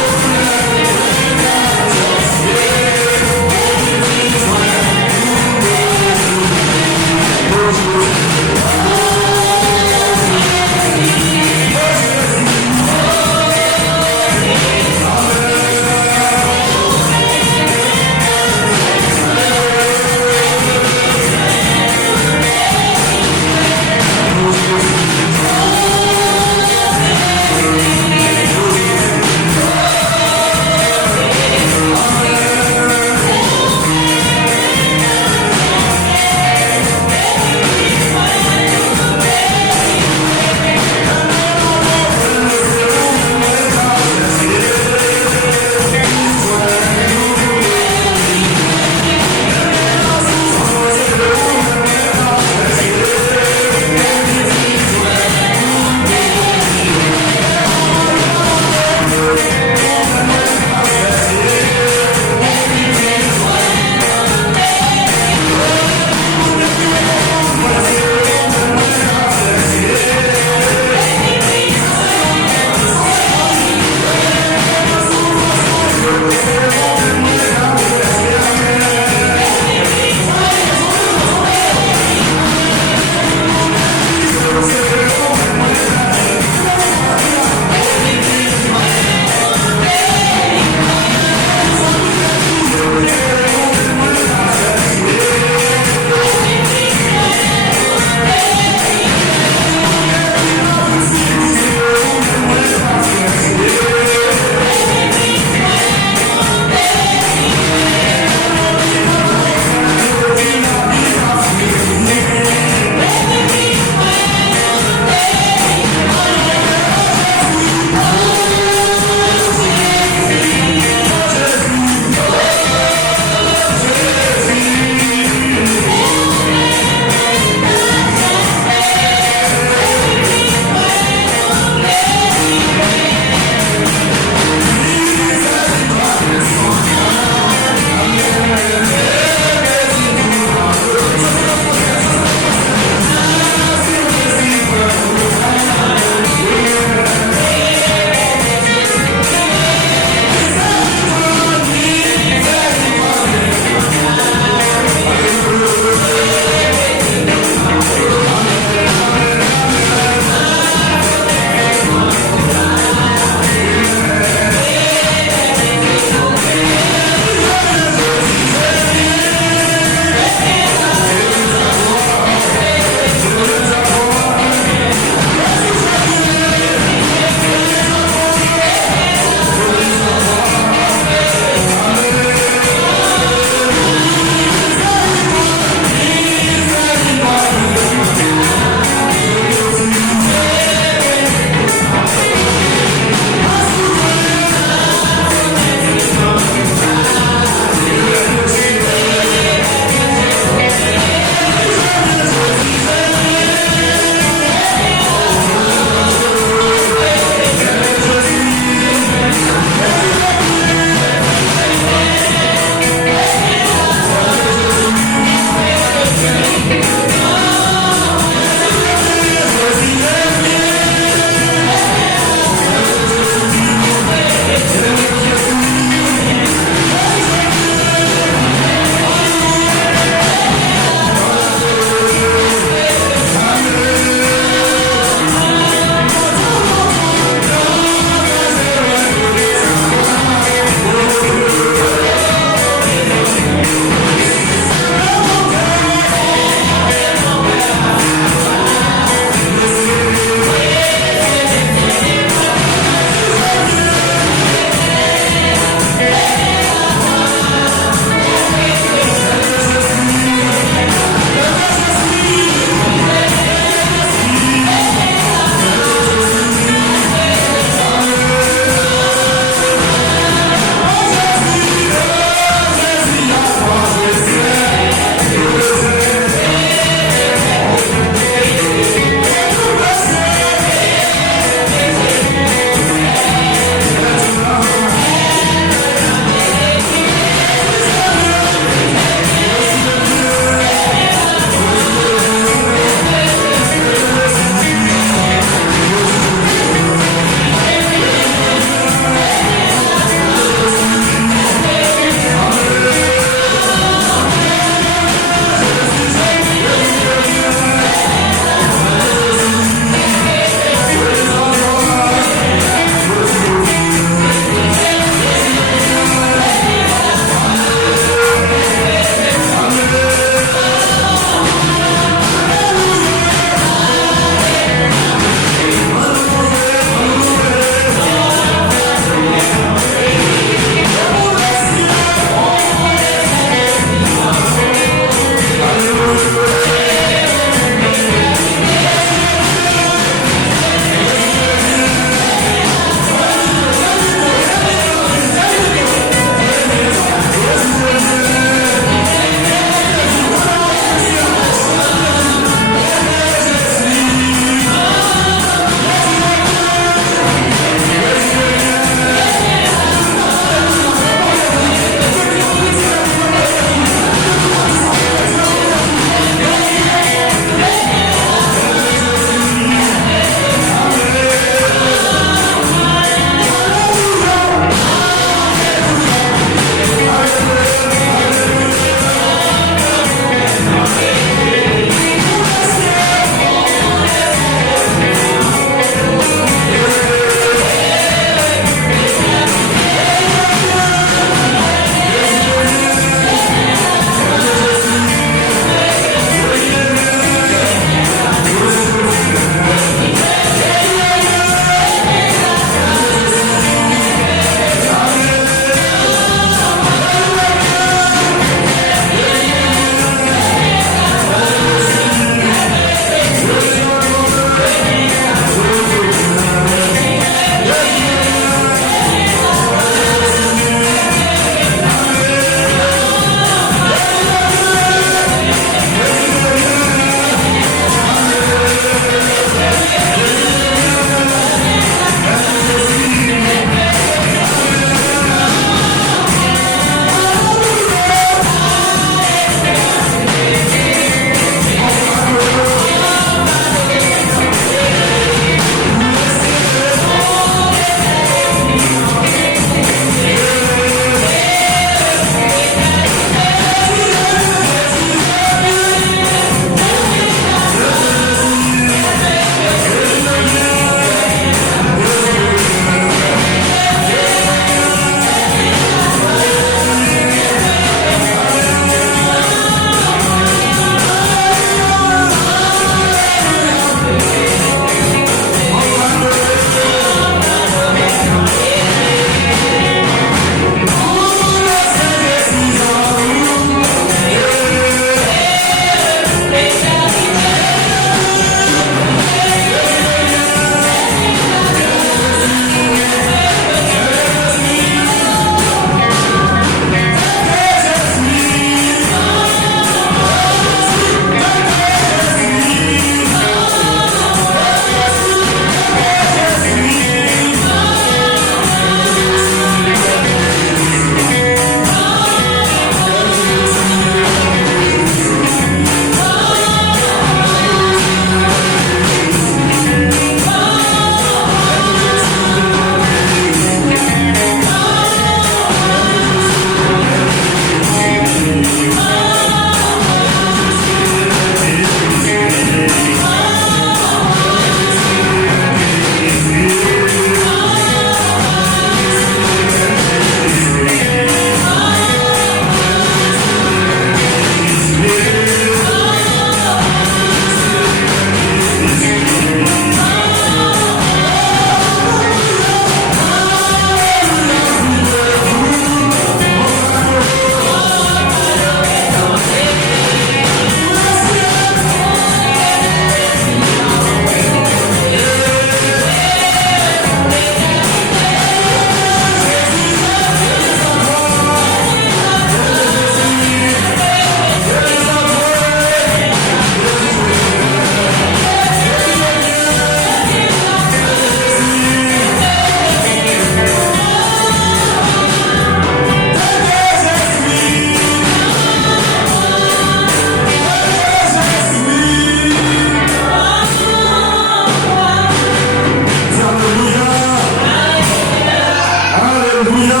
Alléluia.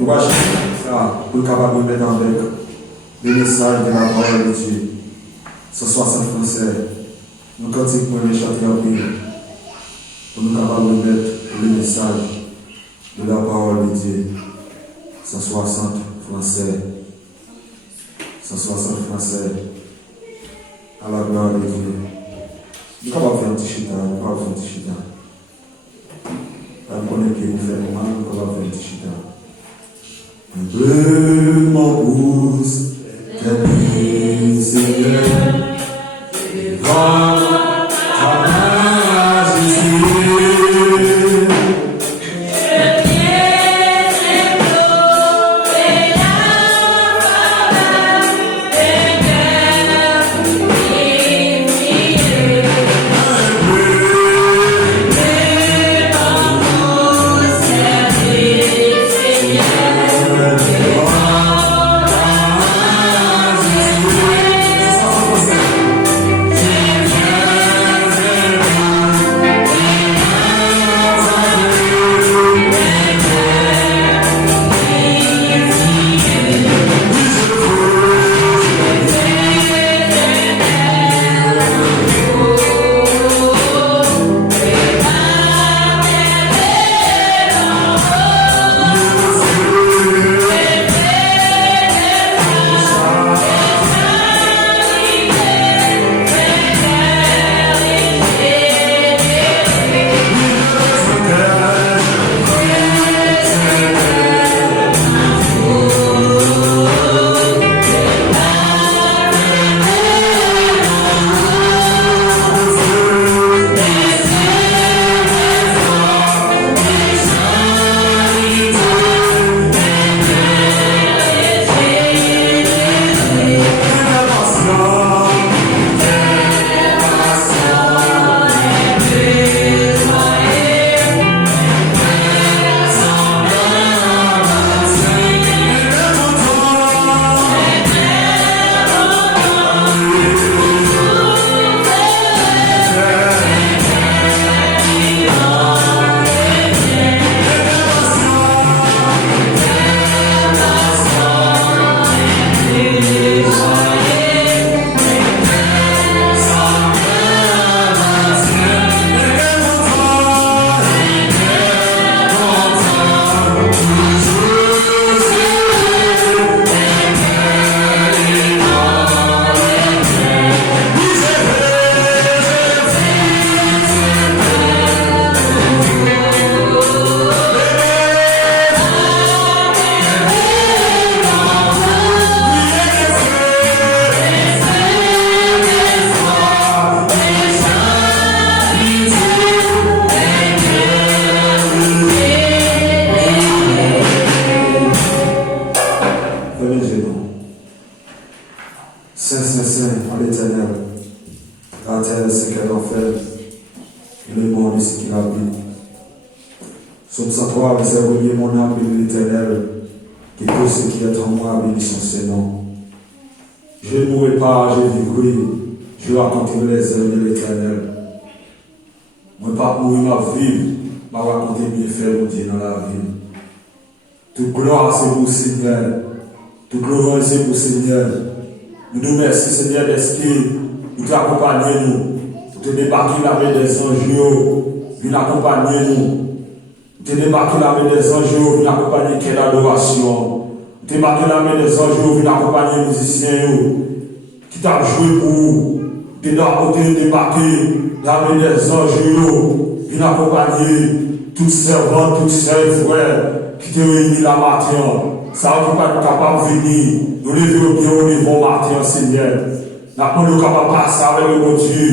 Nous allons ça pour être capable de mettre avec le message de la parole de Dieu. Ce soit en français. Nous continuons à chanter en Bible. Pour nous capables de mettre le message de la parole de Dieu. 160 français. 160 français. À la gloire de Dieu. Nous ne pouvons pas faire un petit chita. Nous ne pouvons pas faire un petit chita. Nous connaissons que nous faisons mal. Nous ne pouvons pas faire un petit chita. Un bleu m'embousse, tes Seigneur, devant ta majesté. Psaume 103, verset 1er, mon âme bénit l'Éternel, que tout ce qui est en moi bénisse son Seigneur. Je ne mourrai pas, je vivrai, je raconterai les œuvres de l'Éternel. Moi, pas mourir ma vie, je vais raconter bien faire mon Dieu dans la vie. Toute gloire, c'est pour le Seigneur. Toute gloire, c'est pour le Seigneur. Nous nous remercions, Seigneur, parce que nous t'accompagnons, nous. Nous te débarquons la main des anges, nous accompagner nous. Nous te débarquons la main des anges, nous accompagner quelle adoration. Nous te débarquons la main des anges, nous accompagner les musiciens qui t'ont joué pour vous. Nous te débarquer la main des anges, nous accompagner toutes servantes, toutes sœurs, frères qui te réunissent la matin. Ça va pas être capable de venir. Nous levons bien au niveau matin, Seigneur. Nous sommes capables de passer avec le bon Dieu.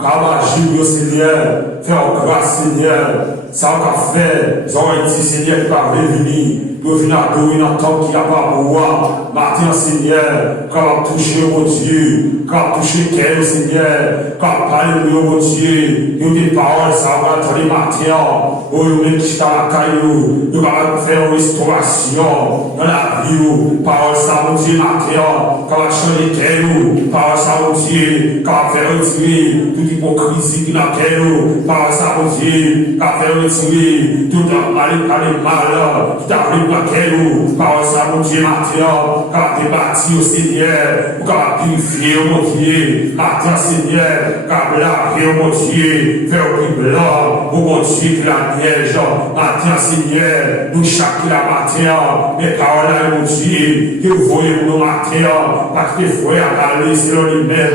Capable d'agir, Seigneur. Faire grâce, Seigneur. Ça va faire. Nous avons dit, Seigneur, qui va revenir. Nous venons adorer dans le temps qui n'a pas pour moi. Matin, Seigneur. Capable de toucher au bon Dieu. Capable de toucher quel, Seigneur. Capable de parler au bon Dieu. Nous des paroles, ça va être les matins. Oh, nous même qui à la caillou. Nous allons faire une restauration dans la vie. Parole, ça va dire matin. Capable de changer quel. Parole, ça va dire. Capable de faire retirer toute hypocrisie qui n'a qu'elle. Parole ça, mon Dieu, qu'a fait retirer tout le mal qui t'a pris par nous. Parole ça, mon Dieu, matin, qu'a débattu au Seigneur, qu'a purifié, mon Dieu, matin, Seigneur, qu'a lavé, mon Dieu, faire plus blanc, mon Dieu, que la neige, matin, Seigneur, nous chaque la matin, mes paroles là, mon Dieu, que vous voyez pour nos matins, parce que vous voyez à aller selon lui-même,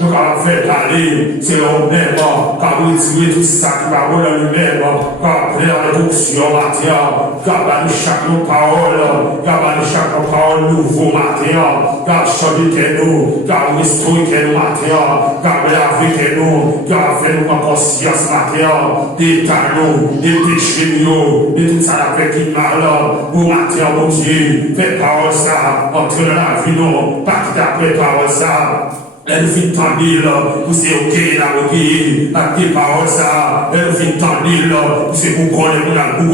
nous allons faire aller selon lui-même, car vous retirez tout ça qui va dans lui-même, car après la réduction matin, car nous chaque nos paroles, car nous chaque nos paroles nouveau matin, car changer que nous, car restaurer que nous matin, car laver que nous, car faire nous en conscience matin, des talons, des péchés nous, de tout ça la qui mal, pour matin, mon Dieu, faites parole ça, entrer dans la vie nous, pas quitter après parole ça. Elle nous fait tendre, vous c'est ok, la ok, avec des paroles ça. Elle nous fait tendre, vous c'est pour qu'on ait dans le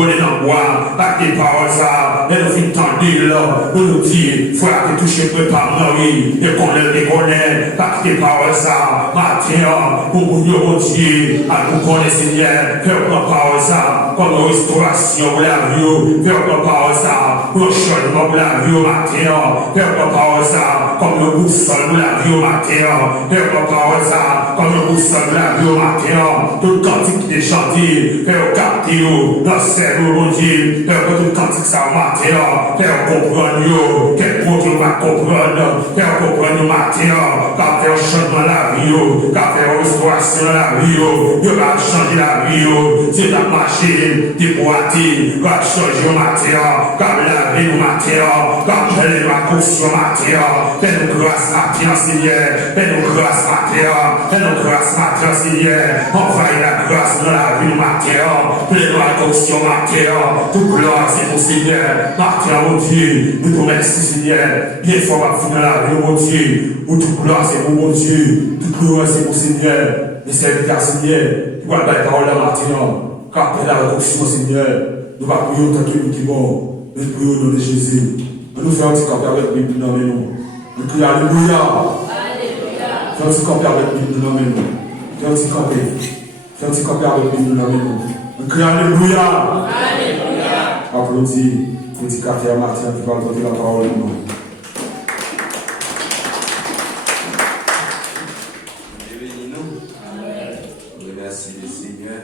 bois, avec des paroles ça. Elle nous fait tendre, pour nous dire, frère, que toucher peu par Marie, et qu'on les reconnaît, avec des paroles ça. Matin, pour nous dire, à nous connaître Seigneur, faire une parole ça, comme une restauration pour la vie, faire une parole ça, pour un changement pour la vie au matin, faire une parole ça, comme une boussole pour la vie au matin. Faire la parole ça, comme un boussole de la vie au matin, tout cantique qui est chanté, faire capter dans le cerveau, mon Dieu, faire tout cantique ça au matin, faire comprendre, quel mot tu vas comprendre, faire comprendre au matin, car faire changement la vie, car faire restauration la vie, il va changer la vie, c'est la machine, des boîtiers, va changer au matin, car la vie au matin, car elle va conscience au matin, fais-nous grâce matin, Seigneur. Fais-nous grâce matin, fais-nous grâce matin, Seigneur. Envoie la grâce dans la vie matin, pleine adoption matin. Toute gloire c'est pour Seigneur. Matin, mon Dieu, nous te remercions, Seigneur. Bien fort à finir la vie, mon Dieu. Où toute gloire c'est pour mon Dieu. Toute gloire c'est pour Seigneur. Les serviteurs, Seigneur, nous allons la parole la matin. Car après la réduction, Seigneur, nous allons prier autant que nous qui vont. Nous prions au nom de Jésus. Nous faisons un petit camp avec lui, nous nous. Nous crions Alléluia. Fais un petit campé avec lui, nous nommons nous. Fais un petit campé. Fais un petit campé avec lui, nous nommons nous. Nous crions Alléluia. Alléluia. Applaudis. Petit café à Martin qui va porter la parole de nous. Bénis-nous. Remercie le Seigneur.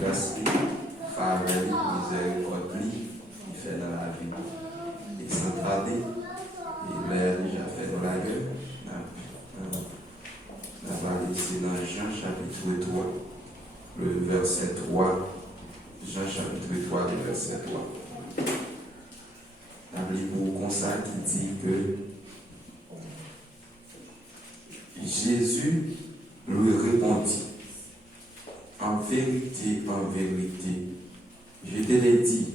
Grâce, faveur, miséricorde, il fait dans la vie. Il s'est tardé. Il l'a déjà fait dans la gueule. On va laisser dans Jean chapitre 3, le verset 3. Jean chapitre 3, le verset 3. La Bible comme ça qui dit que Jésus lui répondit, en vérité, je te l'ai dit,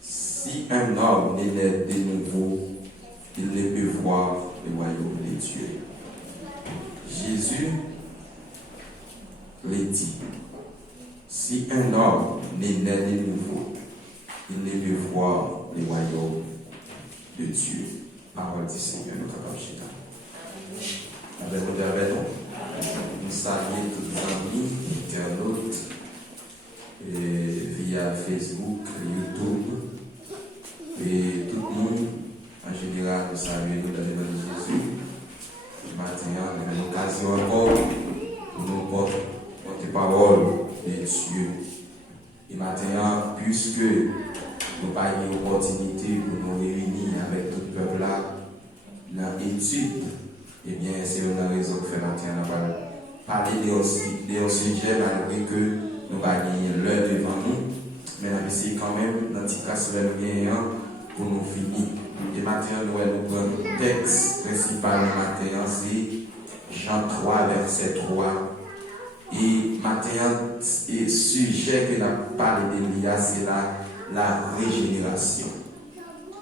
si un homme n'est né de nouveau, il ne peut voir le royaume de Dieu. Jésus l'a dit, si un homme n'est né de nouveau, il ne peut voir le royaume de Dieu. Parole du Seigneur, notre Père. Avec nous saluons tous les amis, internautes, via Facebook, YouTube, et tout le monde, en général, nous saluons dans le nom de Jésus. Maintenant, nous avons l'occasion encore pour nous porter parole de Dieu. Et maintenant, puisque nous avons une opportunité pour nous réunir avec tout le peuple là, dans l'étude, eh bien, c'est une raison que fait maintenant, on va parler de sujet malgré que nous avons l'heure devant nous, mais on va essayer quand même, dans le petit cas, pour nous finir. Et maintenant, nous allons prendre le texte principal maintenant, c'est Jean 3, verset 3. Et maintenant, le sujet que nous avons parlé de l'IA, c'est la régénération.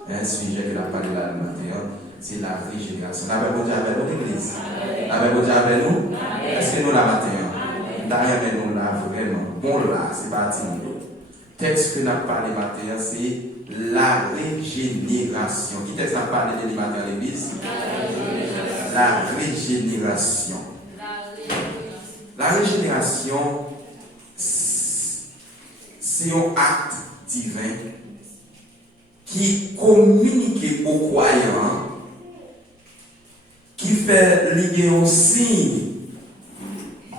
Un sujet que nous avons parlé là maintenant, c'est la régénération. La Bible dit avec nous, l'église. La Bible dit avec nous. Est-ce que nous la maintenant? Derrière nous, là, vraiment. Bon, là, c'est parti. Le texte que nous avons parlé maintenant, c'est la régénération. Qui texte a parlé de l'image de l'église? La régénération. La régénération, c'est un acte divin qui communique aux croyants, qui fait lier un signe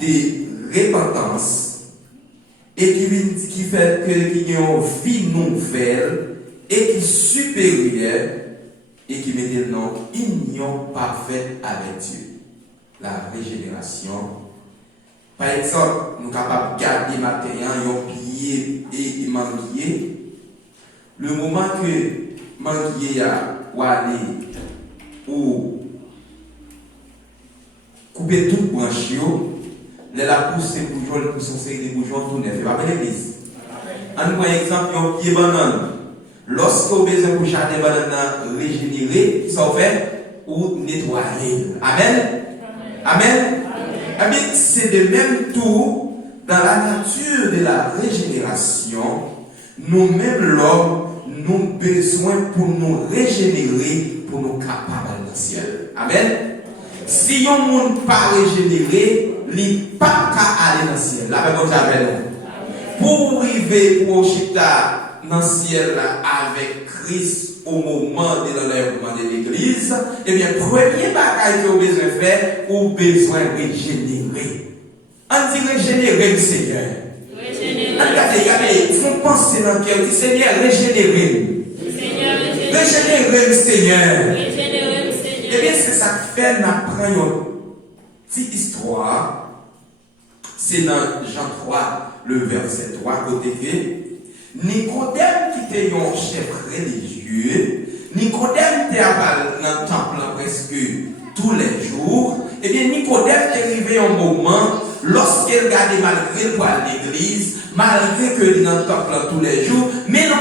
de repentance et qui fait qu'il y a une vie nouvelle et qui est supérieure et qui met le nom union parfaite avec Dieu. La régénération. Par exemple, nous sommes capables de garder matériel, un pied et manguier. Le moment que manguier a aller ou couper toute branche, la pousse des bourgeons, le pousse des bourgeons, tout neuf. Pas l'église. Un exemple, un pied banane. Lorsque vous avez besoin pour jardin banane régénérer, ça fait ou nettoyer. Amen. Amen. Amen. C'est de même tout dans la nature de la régénération. Nous-mêmes, l'homme, nous avons besoin pour nous régénérer, pour nous capables dans le ciel. Amen. Si on ne peut pas régénérer, il n'y a pas qu'à aller dans le ciel. La Bible dit pour arriver pour Chita dans le ciel avec Christ au moment de l'enlèvement de l'église, eh bien, premier bagage que vous avez besoin de faire, vous avez besoin de régénérer. On dit régénérer le Seigneur. Regardez, il faut penser dans le cœur du Seigneur, régénérer. Régénérer le Seigneur. Eh bien, c'est ça que fait, n'apprend une petite histoire. C'est dans Jean 3, le verset 3, côté que Nicodème qui était un chef religieux, Nicodème était dans le temple presque tous les jours. Eh bien, Nicodème est arrivé un moment, lorsqu'il regardait malgré pour l'église, malgré que il est dans le temple tous les jours, mais il y a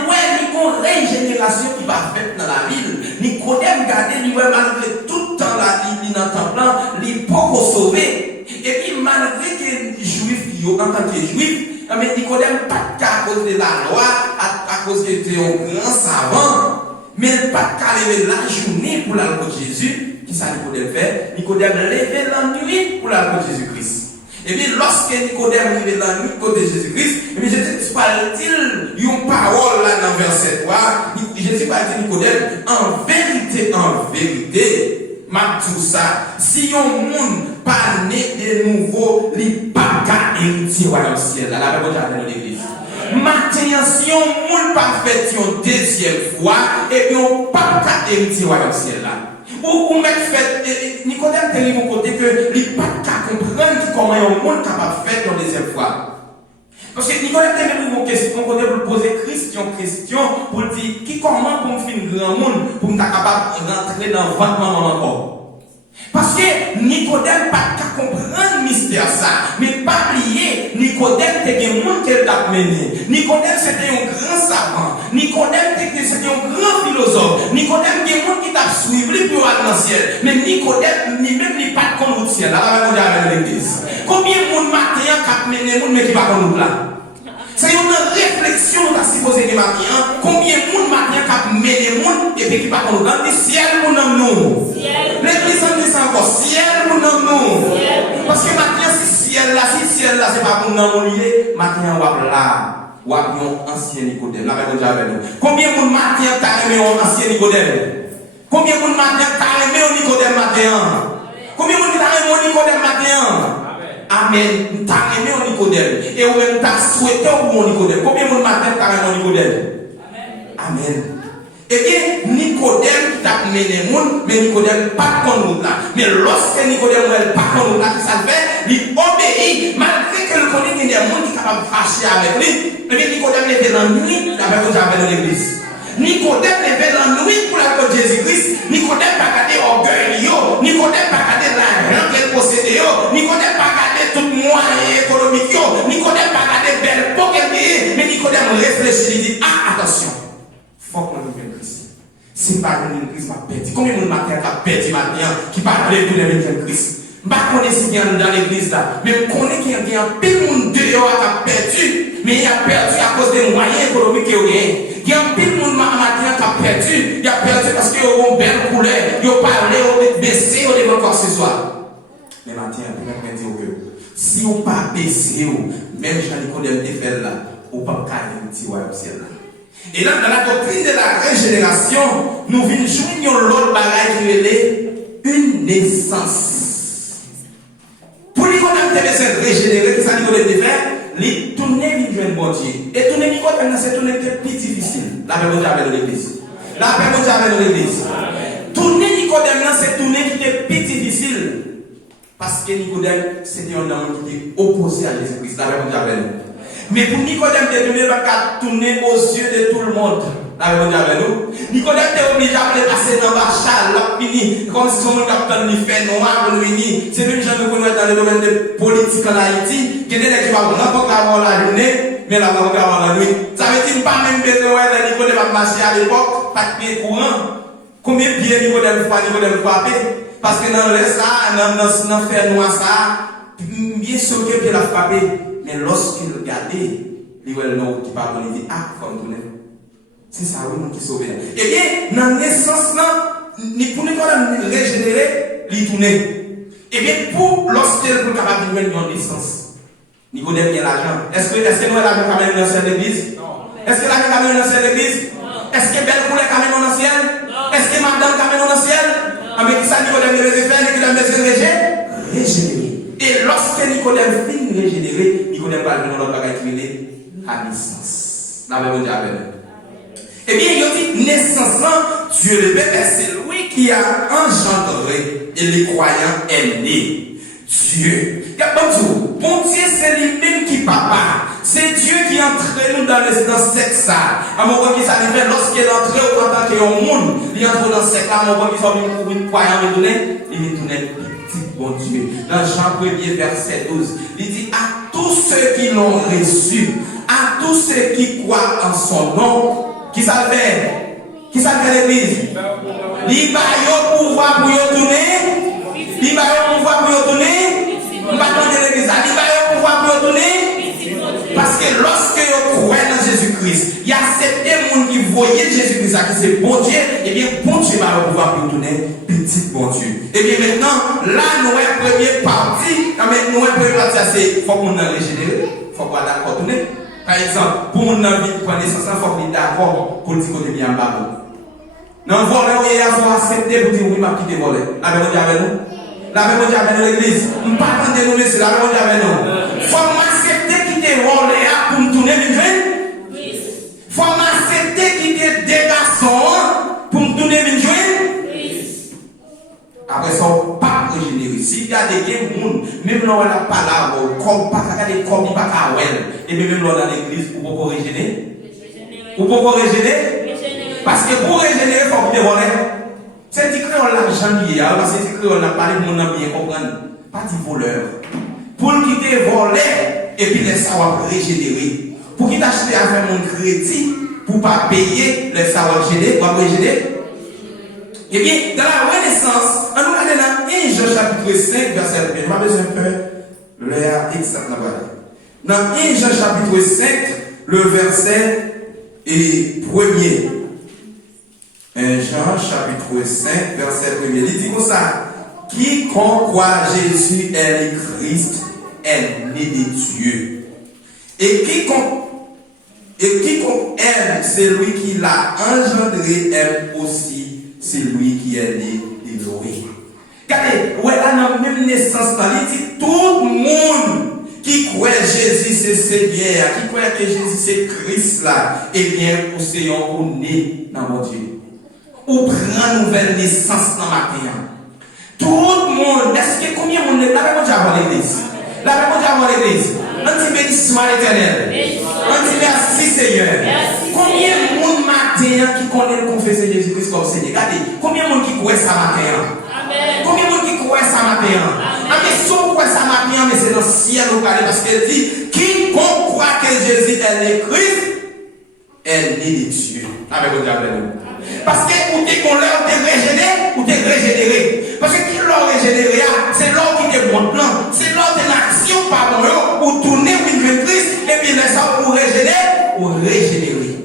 une régénération qui va faire dans la ville. Nicodème regardait, malgré tout le temps là, il est dans le temple, il n'est pas sauvé. Et puis, malgré que les juifs, en tant que juifs, mais Nicodème pas qu'à cause de la loi, à cause qu'il était un grand savant, mais pas qu'à lever la journée pour la loi de Jésus. Qui ça Nicodème fait? Nicodème levait la nuit pour la loi de Jésus-Christ. Et bien, lorsque Nicodème levait la nuit côté Jésus-Christ, et bien, Jésus parle-t-il une parole là dans verset 3, Jésus parle-t-il Nicodème, en vérité, m'a tout ça, si un monde pas né de nouveau, il pas qu'à hériter au ciel. Là, la Bible dit dans l'église. Maintenant, si un monde pas fait une deuxième fois, et bien, on pas qu'à hériter au ciel là. Ou mettre fait, Nicodème t'a dit mon côté que il pas qu'à comprendre comment un monde capable de faire une deuxième fois. Parce que Nicodème t'a dit une question, pour poser question pour dire qui comment pour me faire un grand monde pour me capable de rentrer dans le ventre maman encore. Parce que Nicodème pas qu'à comprendre le mystère ça, mais pas oublier, Nicodème c'était un monde qui t'a mené. Nicodème c'était un grand savant. Nicodème c'était un grand philosophe. Nicodème c'était un monde qui t'a suivi pour aller dans le ciel. Mais Nicodème ni pas comme le ciel. Là, on va avec l'église. Combien de monde matin qui mené monde mais qui pas comme nous là? C'est une réflexion qu'on a supposé de matin. Combien de monde matin qui mené monde et puis qui pas comme nous dans le ciel pour nous. L'église en dit encore ciel pour nous. Parce que maintenant si ciel là c'est pas pour nous lié, maintenant on va là. Ou un ancien Nicodème. La Bible dit avec nous. Combien de monde matin t'a aimé un ancien Nicodème? Combien de monde matin t'a aimé un Nicodème matin? Combien de monde t'a aimé un Nicodème matin? Amen. T'a aimé un Nicodème. Et ou même t'a souhaité un Nicodème. Combien de monde matin t'a aimé un Nicodème? Amen. Eh bien, Nicodème qui t'a mené le monde, mais Nicodème pas comme nous là. Mais lorsque Nicodème n'est pas comme nous là, ça fait, il obéit, malgré que le connaît qu'il y a des gens qui sont capables de fâcher avec lui. Eh bien, Nicodème levait la nuit, la Bible dit dans l'église. Nicodème levait la nuit pour la cause de Jésus-Christ. Nicodème pas gardé orgueil, Nicodème pas gardé l'argent qu'elle possédait, Nicodème pas gardé tout moyen économique, Nicodème pas gardé belle peau qu'elle avait, mais Nicodème réfléchit, il dit, ah, attention. Faut qu'on devienne chrétien. Si pas une Christ m'a perdu. Combien de matin qui a perdu maintenant, qui parle de tous les de Christ? Je ne connais pas si bien dans l'église là, mais je connais qu'il y a un peu de monde dehors qui a perdu, mais il a perdu à cause des moyens économiques qu'il y a. Il y a un peu de monde matin qui a perdu, il a perdu parce qu'il y a une belle couleur, il a parlé, il a baissé, il a encore ce soir. Mais matin, je vais dire que si on ne pas baissé, même Jean-Nicodème te fait là, ou pas carré petit royaume ciel. Et là, dans la doctrine de la régénération, nous venons joindre l'autre bagaille qui est une naissance. Pour Nicodème, tu as besoin de régénérer, que ça Nicodème de faire, les tourner vers bon Dieu. Et tourner Nicodème, c'est tourner plus difficile. La paix mondiale avec l'église. La paix mondiale avec l'église. Tourner Nicodème, c'est tourner qui était plus difficile. Parce que Nicodème, c'était un homme qui était opposé à Jésus-Christ. La paix mondiale avec nous. Mais pour Nicodème, il ne va pas tourner aux yeux de tout le monde. La paix mondiale avec nous. Nicodème était obligé de passer dans la chale, la fini, comme si on a fait noir pour lui. C'est même gens que nous connaissons dans le domaine de politique en Haïti, qui est des gens qui vont avoir la journée, mais la vont avoir la nuit. Ça veut dire pas même besoin de Nicodème à marcher à l'époque, pas de pied courant. Combien de pieds Nicodème frappé? Parce que dans l'Est, dans le fer noir, ça, bien sûr qu'il a frappé. Mais lorsqu'il regardait, il voit le nom qui parle, il dit, ah, comme tout. C'est ça, oui, qui sauve. Eh bien, dans la naissance, ni pour nous régénérer, il tourne. Eh bien, pour lorsqu'il est capable de faire une naissance, Nicodème a l'argent. Est-ce que nous avons quand même dans l'église? Est-ce que nous avons quand même dans l'église? Est-ce que Belle Coulée quand même dans le ciel? Est-ce que Madame quand même dans le ciel? Avec ça, Nicodème devait faire, Nicodème devait régénérer. Et lorsque Nicodème finit régénérer, Nicodème va venir dans le bagage qui est la naissance. La même chose avec nous. Eh bien, il dit naissance, Dieu le Père, c'est lui qui a engendré et les croyants est né. Dieu. Bon Dieu, c'est lui-même qui papa. C'est Dieu qui entre nous dans cette salle. À mon point qui s'arrivait, lorsqu'il est entré au tant qu'il monde, il entre dans cette salle, à mon point qui s'arrive pour une croyant, il tournait petit bon Dieu. Dans Jean 1er, verset 12, il dit à tous ceux qui l'ont reçu, à tous ceux qui croient en son nom, qui s'appelle l'église? L'Ibayo pouvoir pour y tourner. L'Ibayo pouvoir pour y tourner. On va attendre l'église. L'Ibayo pouvoir pour y tourner. Parce que lorsque vous croyez dans Jésus-Christ, il y a certains gens qui voyaient Jésus-Christ, qui c'est bon Dieu, et bien bon Dieu va pouvoir pour y tourner. Petit bon Dieu. Et bien maintenant, là, nous avons la première partie. Nous avons la première partie, c'est il faut qu'on ait régénéré. Il faut qu'on ait d'accord tourner. Par exemple, pour mon vie, pour naissance, il faut qu'il est d'accord pour dire qu'on est bien bas. Dans le volet, il faut accepter pour dire oui, ma petite volet. La même chose avec nous. La même chose avec nous, l'église. On ne peut pas attendre nous, mais c'est la même chose avec nous. Il faut m'accepter qu'il est volet pour me tourner une jeune. Il faut m'accepter qu'il est des garçons pour me tourner une jeune. Après ça, on ne peut pas régénérer. S'il y a des gens, même là, on n'a pas là, comme pas des corps, il n'y a pas qu'à et même là, dans l'église, pour pouvoir régénérer. Pour pouvoir régénérer. Parce que pour régénérer, il faut que tu voles. C'est dit que on l'a jamais parce que c'est dit qu'on n'a pas les gens bien comprendre. Pas du voleur. Pour qu'il te volé, et puis les savoir régénérer. Pour qu'il t'achète à faire mon crédit, pour ne pas payer les savoirs régénérer. Eh bien, dans la Renaissance, on nous regarde dans 1 Jean chapitre 5, verset 1. Je vais besoin de l'air exact là-bas. Dans 1 Jean chapitre 5, le verset est premier. 1 Jean chapitre 5, verset 1. Il dit comme ça. Quiconque croit Jésus est le Christ est né de Dieu. Et quiconque aime celui qui l'a engendré aime aussi c'est lui qui est né d'Élohim. Regardez, ouais, là, dans la même naissance, il dit tout le monde qui croit Jésus c'est Seigneur, qui croit que Jésus c'est Christ là, eh bien, vous c'est un né dans mon Dieu. Ou prend nouvelle naissance dans ma matin. Tout le monde, est-ce que combien de monde est là, on dit avant l'église? Là, on dit avant l'église. On dit bénissement à l'éternel. On dit merci Seigneur. Combien de monde matin qui connaît le confesser Jésus-Christ comme Seigneur? Regardez, combien de monde qui croit ça matin? Combien de monde qui croit ça matin? Mais si on croit ça matin, mais c'est dans le ciel au carré parce qu'elle dit quiconque croit que Jésus est le Christ est né de Dieu. Avec votre diable. Parce que ou t'es qu'on l'a, ou t'es régénéré, ou t'es régénéré. Parce que qui l'a régénéré, c'est l'homme qui est bon plan. C'est l'homme de l'action, pardon, ou tourner ou une Christ, et puis laisse ça pour régénérer, ou régénérer.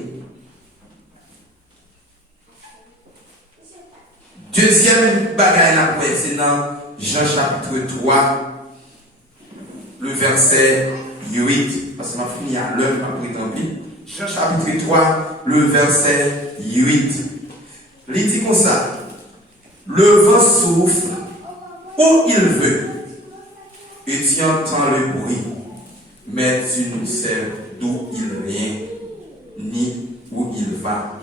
Deuxième bagaille après, c'est dans Jean chapitre 3, le verset 8. Parce qu'on a fini à l'heure, après tant pis. Jean chapitre 3, le verset 8. Il dit comme ça. Le vent souffle où il veut. Et tu entends le bruit. Mais tu ne sais d'où il vient, ni où il va.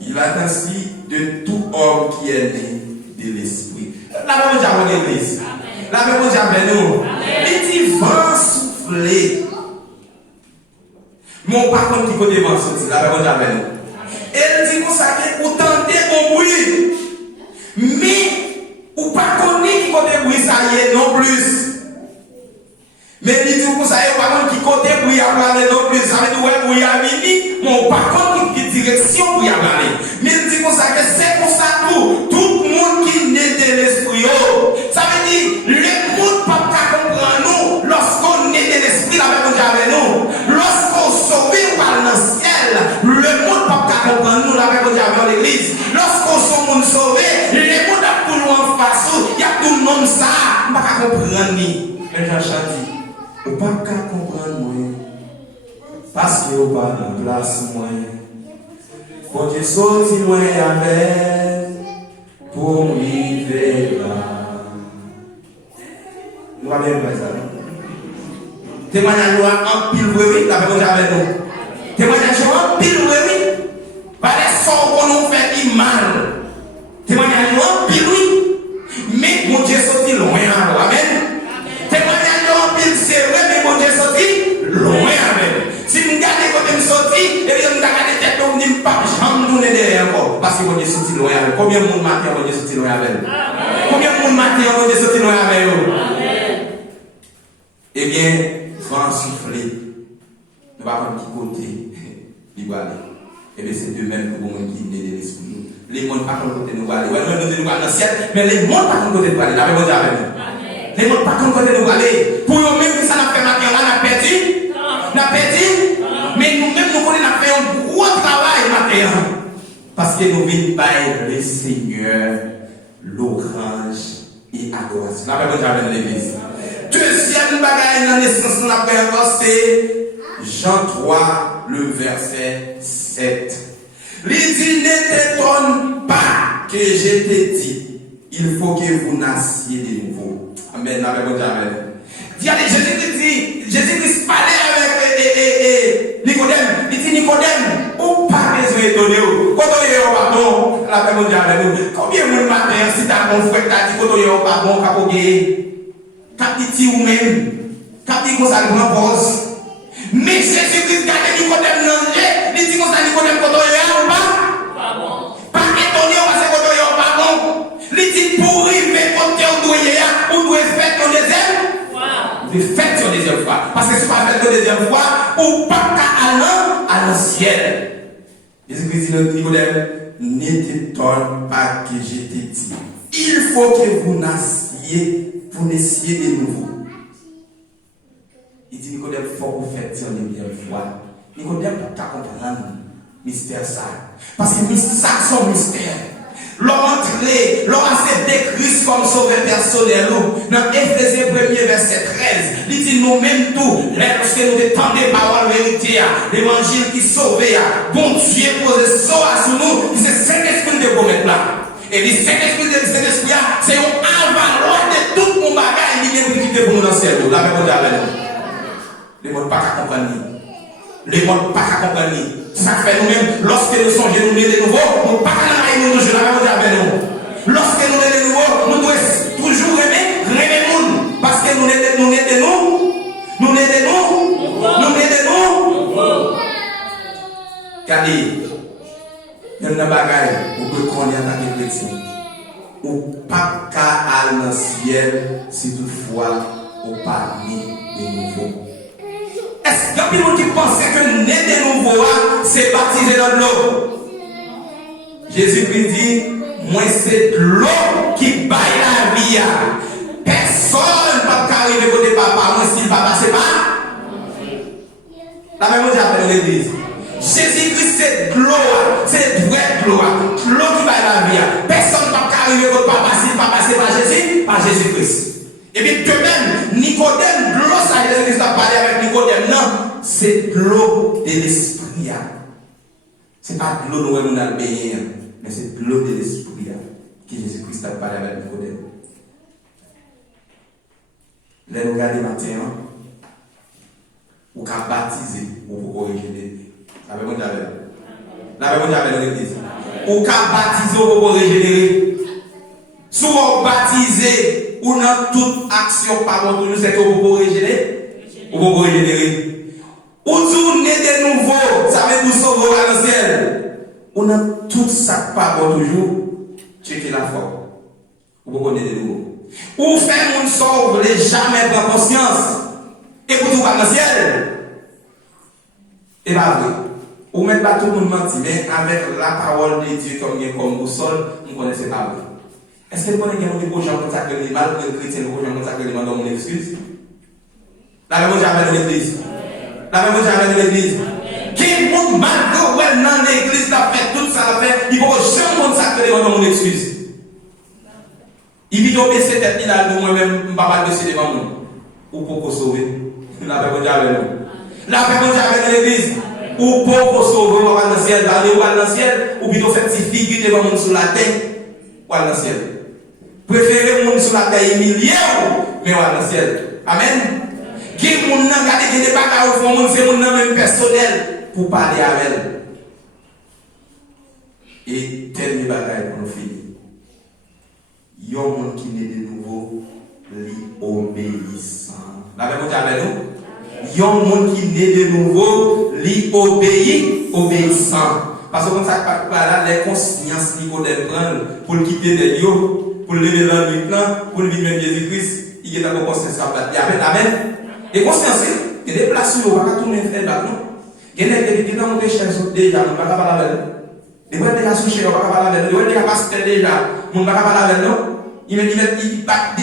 Il a ainsi de tout homme qui est né de l'esprit. La même chose avec l'église. La même chose avec nous. Il dit vent souffler. Mon par contre qui côté vent sortir. La même chose avec nous. Elle dit comme ça que vous tentez mon bruit. Mais ou pas connaître qui côté bruit ça y est non plus. Mais il dit comme ça, il pas contre qui côté bruit à parler non plus. Ça veut dire ouais bruit à mini. Mon par contre qui direction bruit à parler. Mais il dit comme ça que c'est pour ça tout le monde qui naît de l'esprit. Ça veut dire le monde pas comprendre nous lorsqu'on naît de l'esprit la même chose avec nous. Lorsqu'on sauve par le ciel, le monde pas comprendre nous la même chose avec l'église. Lorsqu'on sommes sauvé, le monde a tout le monde en face. Il y a tout le monde ça, pas comprendre ni. Mais Jean dit, on pas comprendre moi, parce que on pas dans place moi. Quand tu sorti moi avec pour vivre là. Nous avons bien ça. Témoignage en pile oui, la même chose avec nous. Témoignage en pile oui. Pas les sorts qu'on nous fait du mal. Témoignage en pile oui. Mais mon Dieu sorti loin. Amen. Témoignage en pile c'est vrai, mais mon Dieu sorti loin. Amen. Si vous regardez quand vous sorti, et vous regardez tête, vous ne pas jamais nous derrière encore. Parce que mon Dieu sorti loin. Combien de monde matin mon Dieu sorti loin avec vous? Combien de monde matin mon Dieu sorti loin avec vous? Eh bien, vent souffler. Nous ne va pas qui côté. Il va aller. Et bien, c'est de même pour nous qui naît de l'esprit. Les mondes par contre côté nous aller. Ouais, nous nous allons dans le ciel, mais les mondes par contre côté nous aller. La même chose avec nous. Les mondes par contre côté nous aller. Pour nous-mêmes, ça n'a fait matin, on a perdu. On a perdu. Mais nous-mêmes, nous connaissons fait un gros travail matin. Parce que nous venons par le Seigneur, l'orange et adoration. La même chose avec l'église. Deuxième bagaille dans l'essence de la paix, c'est Jean 3, le verset 7. Il dit, ne t'étonne pas que je t'ai dit, il faut que vous nassiez de nouveau. Amen. Jésus-Christ parlait avec Nicodème. Il dit, Nicodème, ou pas besoin d'étonner. Quand on est au pardon, la paix avec nous. Combien de matin, si ta mon frère t'a dit, quand on est au pardon, quand dit ou même, quand dit qu'on s'en pose. Mais Jésus-Christ garde Nicodème dans le il dit qu'on s'en Nicodème quand on est ou pas? Pas étonné parce que quand on est pas bon. Il dit pour arriver quand on doit faire ton deuxième fois. Vous devez faire ton deuxième fois. Parce que si vous ne faites ton deuxième fois, ou pas à l'ancien. Jésus-Christ dit Nicodème, ne t'étonne pas que je t'ai dit. Il faut que vous nassiez. Pour essayer de nouveau. Il dit Nicodème, il faut que vous faites une deuxième fois. Nicodème, pour comprendre mystère ça. Parce que ça, c'est un mystère. L'entrée, l'on accepté Christ comme sauveur personnel. Dans Éphésiens 1er verset 13, il dit nous-mêmes tout, lorsque nous détendons par la vérité, l'évangile qui sauve, bon Dieu pose ça sur nous, c'est Saint-Esprit de promettre là. Et le Saint-Esprit de Saint-Esprit, c'est un avaloir de tout mon bagage qui vient de pour nous dans le cerveau. La même chose avec nous. Les mots pas qu'à comprendre. Les mots pas qu'à comprendre. Ça fait nous-mêmes, lorsque nous sommes nous nés de nouveau, nous pas qu'à nous toujours. La même chose avec nous. Lorsque nous nés de nouveau, nous devons toujours aimer le monde. Parce que nous nés de nous. Nous nés de nous. Nous nés de nous. Regardez. Il y a des bagages pour que qu'on ait en tant que chrétien. Ou pas qu'à aller dans le ciel si toutefois ou pas né de nouveau. Est-ce qu'il y a des gens qui pensent que né de nouveau, c'est baptisé dans l'eau? Jésus-Christ dit, moi c'est l'eau qui baille la vie. Personne ne peut arriver côté papa, moi si le papa c'est pas. La même chose après l'église. Jésus-Christ c'est de l'eau, c'est de vraie l'eau qui va la vie. Personne ne peut arriver au papa si le papa c'est pas Jésus, pas Jésus-Christ. Et puis de même, Nicodème, l'eau, ça Jésus-Christ a parlé avec Nicodème, non, c'est l'eau de l'esprit. Ce n'est pas l'eau où on a le baigné, mais c'est l'eau de l'esprit que Jésus-Christ a parlé avec Nicodème. Là, nous regardons matin, ou qu'à baptiser, ou pour régénérer. Avez-vous déjà l'église? Ou qu'à baptiser, ou pour régénérer. Souvent baptisé, ou dans toute action par contre, nous c'est pour régénérer. Ou pour régénérer. Ou tout né de nouveau, ça veut nous sauver à l'ancienne. Ou dans tout ça par contre, toujours, checker la foi. Ou pour connaître de nouveau. Ou faire mon sauve, les jamais prendre conscience. Et pour tout à l'ancienne. Et pas vrai. Ou même pas tout le monde mentir, mais avec la parole de Dieu comme boussole, on ne connaît pas vrai. Est-ce que vous connaissez des gens qui consacrent les mal, les chrétiens qui consacrent les mal dans mon excuse? La même chose avec l'église. La même chose avec l'église. Qui monde mal que dans l'église a fait tout ça, il faut jamais consacrer les mal dans mon excuse. Il vit au baisser tête, il a dit moi-même, je ne vais pas baisser devant moi. Ou pour sauver. La même chose avec nous. La même chose avec l'église. Ou pour sauver, ou dans le ciel, aller dans le ciel, ou plutôt faire petite figure devant nous sur la terre, ou dans le ciel. Préférez moun sur la terre humilié, mais ou dans le ciel. Amen. Qui moun nan gade qui n'est pas qu'à au fond, c'est moun nan même personnel pour parler avec elle. Et tel bagaille pour nous finir. Yon moun qui n'est de nouveau, li obéissant. La même chose avec nous. Yon moun qui n'est de nouveau, li obéissant. Parce que comme ça, là, les consciences qu'il faut prendre pour quitter les lieux, pour lever l'ennui plan, pour le vivre Jésus-Christ, il y a une conscience à placer. Amen. Et conscience, il y a des places où on va tout le monde faire là-dedans. Il y a des gens qui ont des choses déjà, on ne va pas parler avec eux. Des gens qui ont des choses, on ne va pas parler avec eux. Des gens qui ont pasteur déjà, on ne va pas parler avec eux. Il ne va pas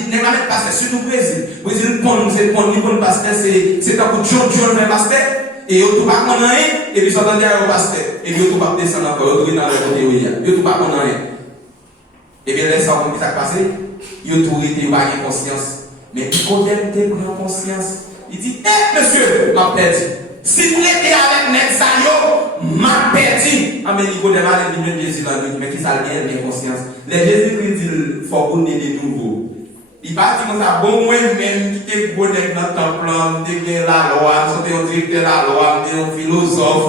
passer sur le Brésil. Le Brésil, c'est pour le pasteur, c'est un coup de John vers pasteur. Et il ne va pas connaître rien, et puis il s'entend derrière le pasteur. Et puis il ne va pas descendre encore, il ne va pas côté où il y a. Il ne va pas connaître rien. Et bien, laisse ça comme ça passer, il a tout été, il n'a pas conscience. Mais Nicodème prend conscience. Il dit, monsieur, m'a perdu. Si vous êtes avec Netzayo, m'a perdu. Ah, mais Nicodème a dit, Jésus l'a dit, mais qui ça vient de conscience. Les Jésus-Christ dit, il faut qu'on ait des nouveaux. Il partit comme ça, bon, moi-même, qui était bon dans le temple, qui était la loi, qui était directeur de la loi, qui était un philosophe,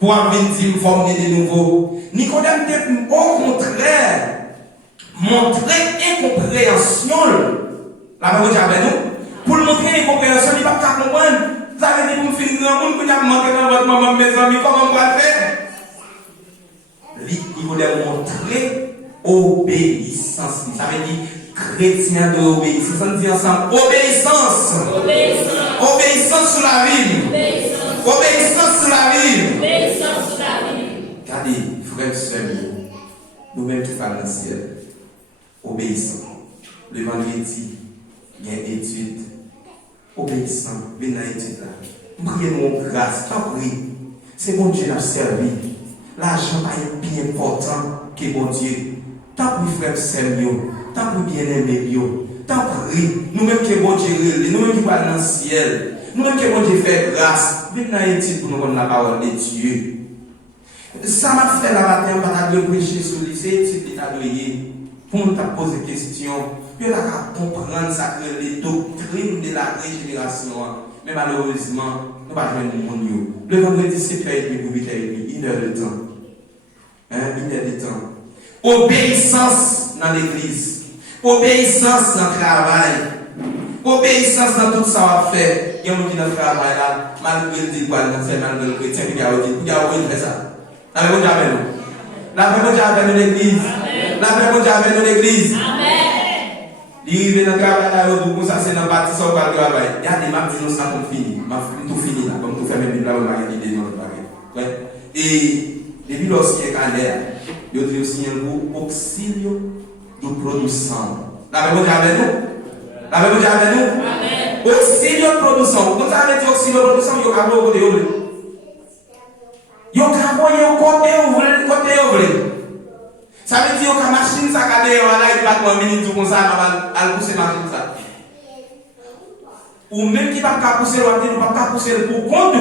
pour venir dire, il faut qu'on ait des nouveaux. Nicodème était au contraire. Montrer incompréhension. La même chose avec nous. Pour montrer incompréhension, il ne va pas comprendre. Vous avez dit pour me finir dans le monde, que vous avez manqué dans votre maman, mes amis, comment on va faire? Il voulait montrer obéissance. Ça veut dire chrétien de obéissance. On dit ensemble obéissance. Obéissance sur la vie. Obéissance sur la vie. Regardez, frères et sœurs, nous-mêmes qui parlons dans le ciel. Obéissant. Le vendredi, il y a une étude. Obéissant. Venez dans l'étude là. Priez mon grâce. Pas prier. C'est bon Dieu qui a servi. L'argent est bien important que bon Dieu. Tant pour frère Samuel. Tant pour bien aimer. Tant pour nous-mêmes qui bon Dieu. Nous-mêmes qui parlons dans le ciel. Nous-mêmes qui bon Dieu fait grâce. Venez dans l'étude pour nous connaître la parole de Dieu. Ça m'a fait la matin par la prêcher sur le lycée. C'est l'état de pour nous poser des questions, nous avons comprendre ça que les doctrines de la régénération, mais malheureusement, nous ne pouvons pas jouer le monde. Le vendredi, c'est 7h30 ou 8h30, 1 heure de temps. 1 heure de temps. Obéissance dans l'église, obéissance dans le travail, obéissance dans tout ça qu'on fait. Il y a des gens qui dans le travail là, malgré le dit quoi, malgré le chrétien, il y a des fait ça. La même chose avec nous. La même chose avec nous l'église. La même chose avec nous l'église. Amen. Il vient dans le travail, comme ça, c'est dans le bâtiment, on va travailler. Il y a des maps qui nous sont finis. Tout fini là, comme tout fait, même là, on va y aller dans le travail. Et depuis lorsqu'il y a un l'air, il y a aussi un mot auxilio de production. La même chose avec nous. La même chose avec nous. Amen. Auxilio de production. Comme ça, avec auxilio de production, il y a un mot côté ouvrier. Il y a un mot côté ouvrier. Ça veut dire que la machine, ça a gagné, on a eu pas de minute comme ça, on a poussé la machine. ou même qui va pas pousser l'autre, nous pas pousser pour compte.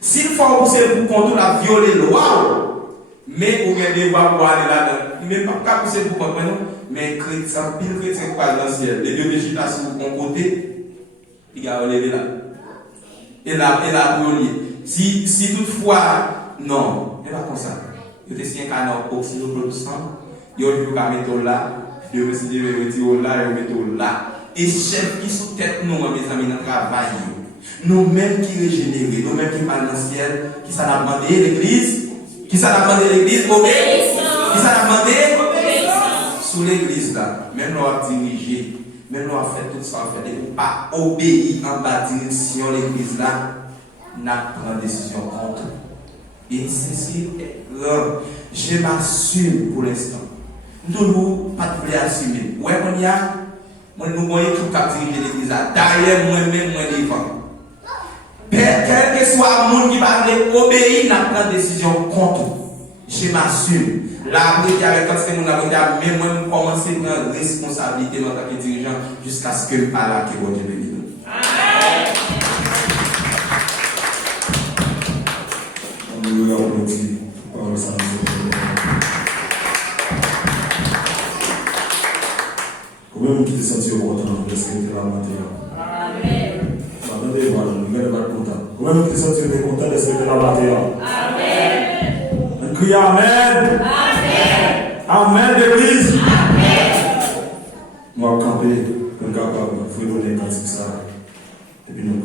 S'il faut pousser pour compte, la violer loi, mais ou bien devoir pour aller là-dedans, même pas pousser pour compte, mais chrétien, pile chrétien quoi dans le ciel, les deux végétats sur mon côté, il a relevé là. Et là, pour lier. Si toutefois, non, n'est pas comme ça. Il y a des canards oxydo-protestants, il y a des mettre là, il y a des retirer là, il y a mettre là. Et chef qui sous tête nous, mes amis, dans le travail, nous-mêmes qui régénérés, nous-mêmes qui parlent dans le ciel, qui s'en a demandé l'église, qui s'en a demandé l'église, qui s'en a demandé sous l'église là, même nous avons dirigé, même nous avons fait tout ça, on fait, et pas obéir en bas direction l'église là, n'a pris décision contre. Et c'est je m'assume pour l'instant. Nous ne pas de assumer. Ouais, on y a, nous voyons tout cap diriger l'église là, derrière moi-même, moi devant. Quel que soit le monde qui va obéir, n'a pris décision contre. Je m'assume. Là, après, avec quand c'est mon avocat, mais moi, je commence à prendre responsabilité en tant que dirigeant jusqu'à ce que je parle à qui vous Dieu bénisse. Alléluia, on dit, parole ça. Comment qui te sentir content de ce que tu as matin? Amen. Attendez, voilà, nous ne sommes pas contents. Comment qui te sentir content de ce que tu as matin? Amen. On crie Amen. Amen, l'église. Amen. Moi, camper, on est capable de donner un cantique ça. Et puis nous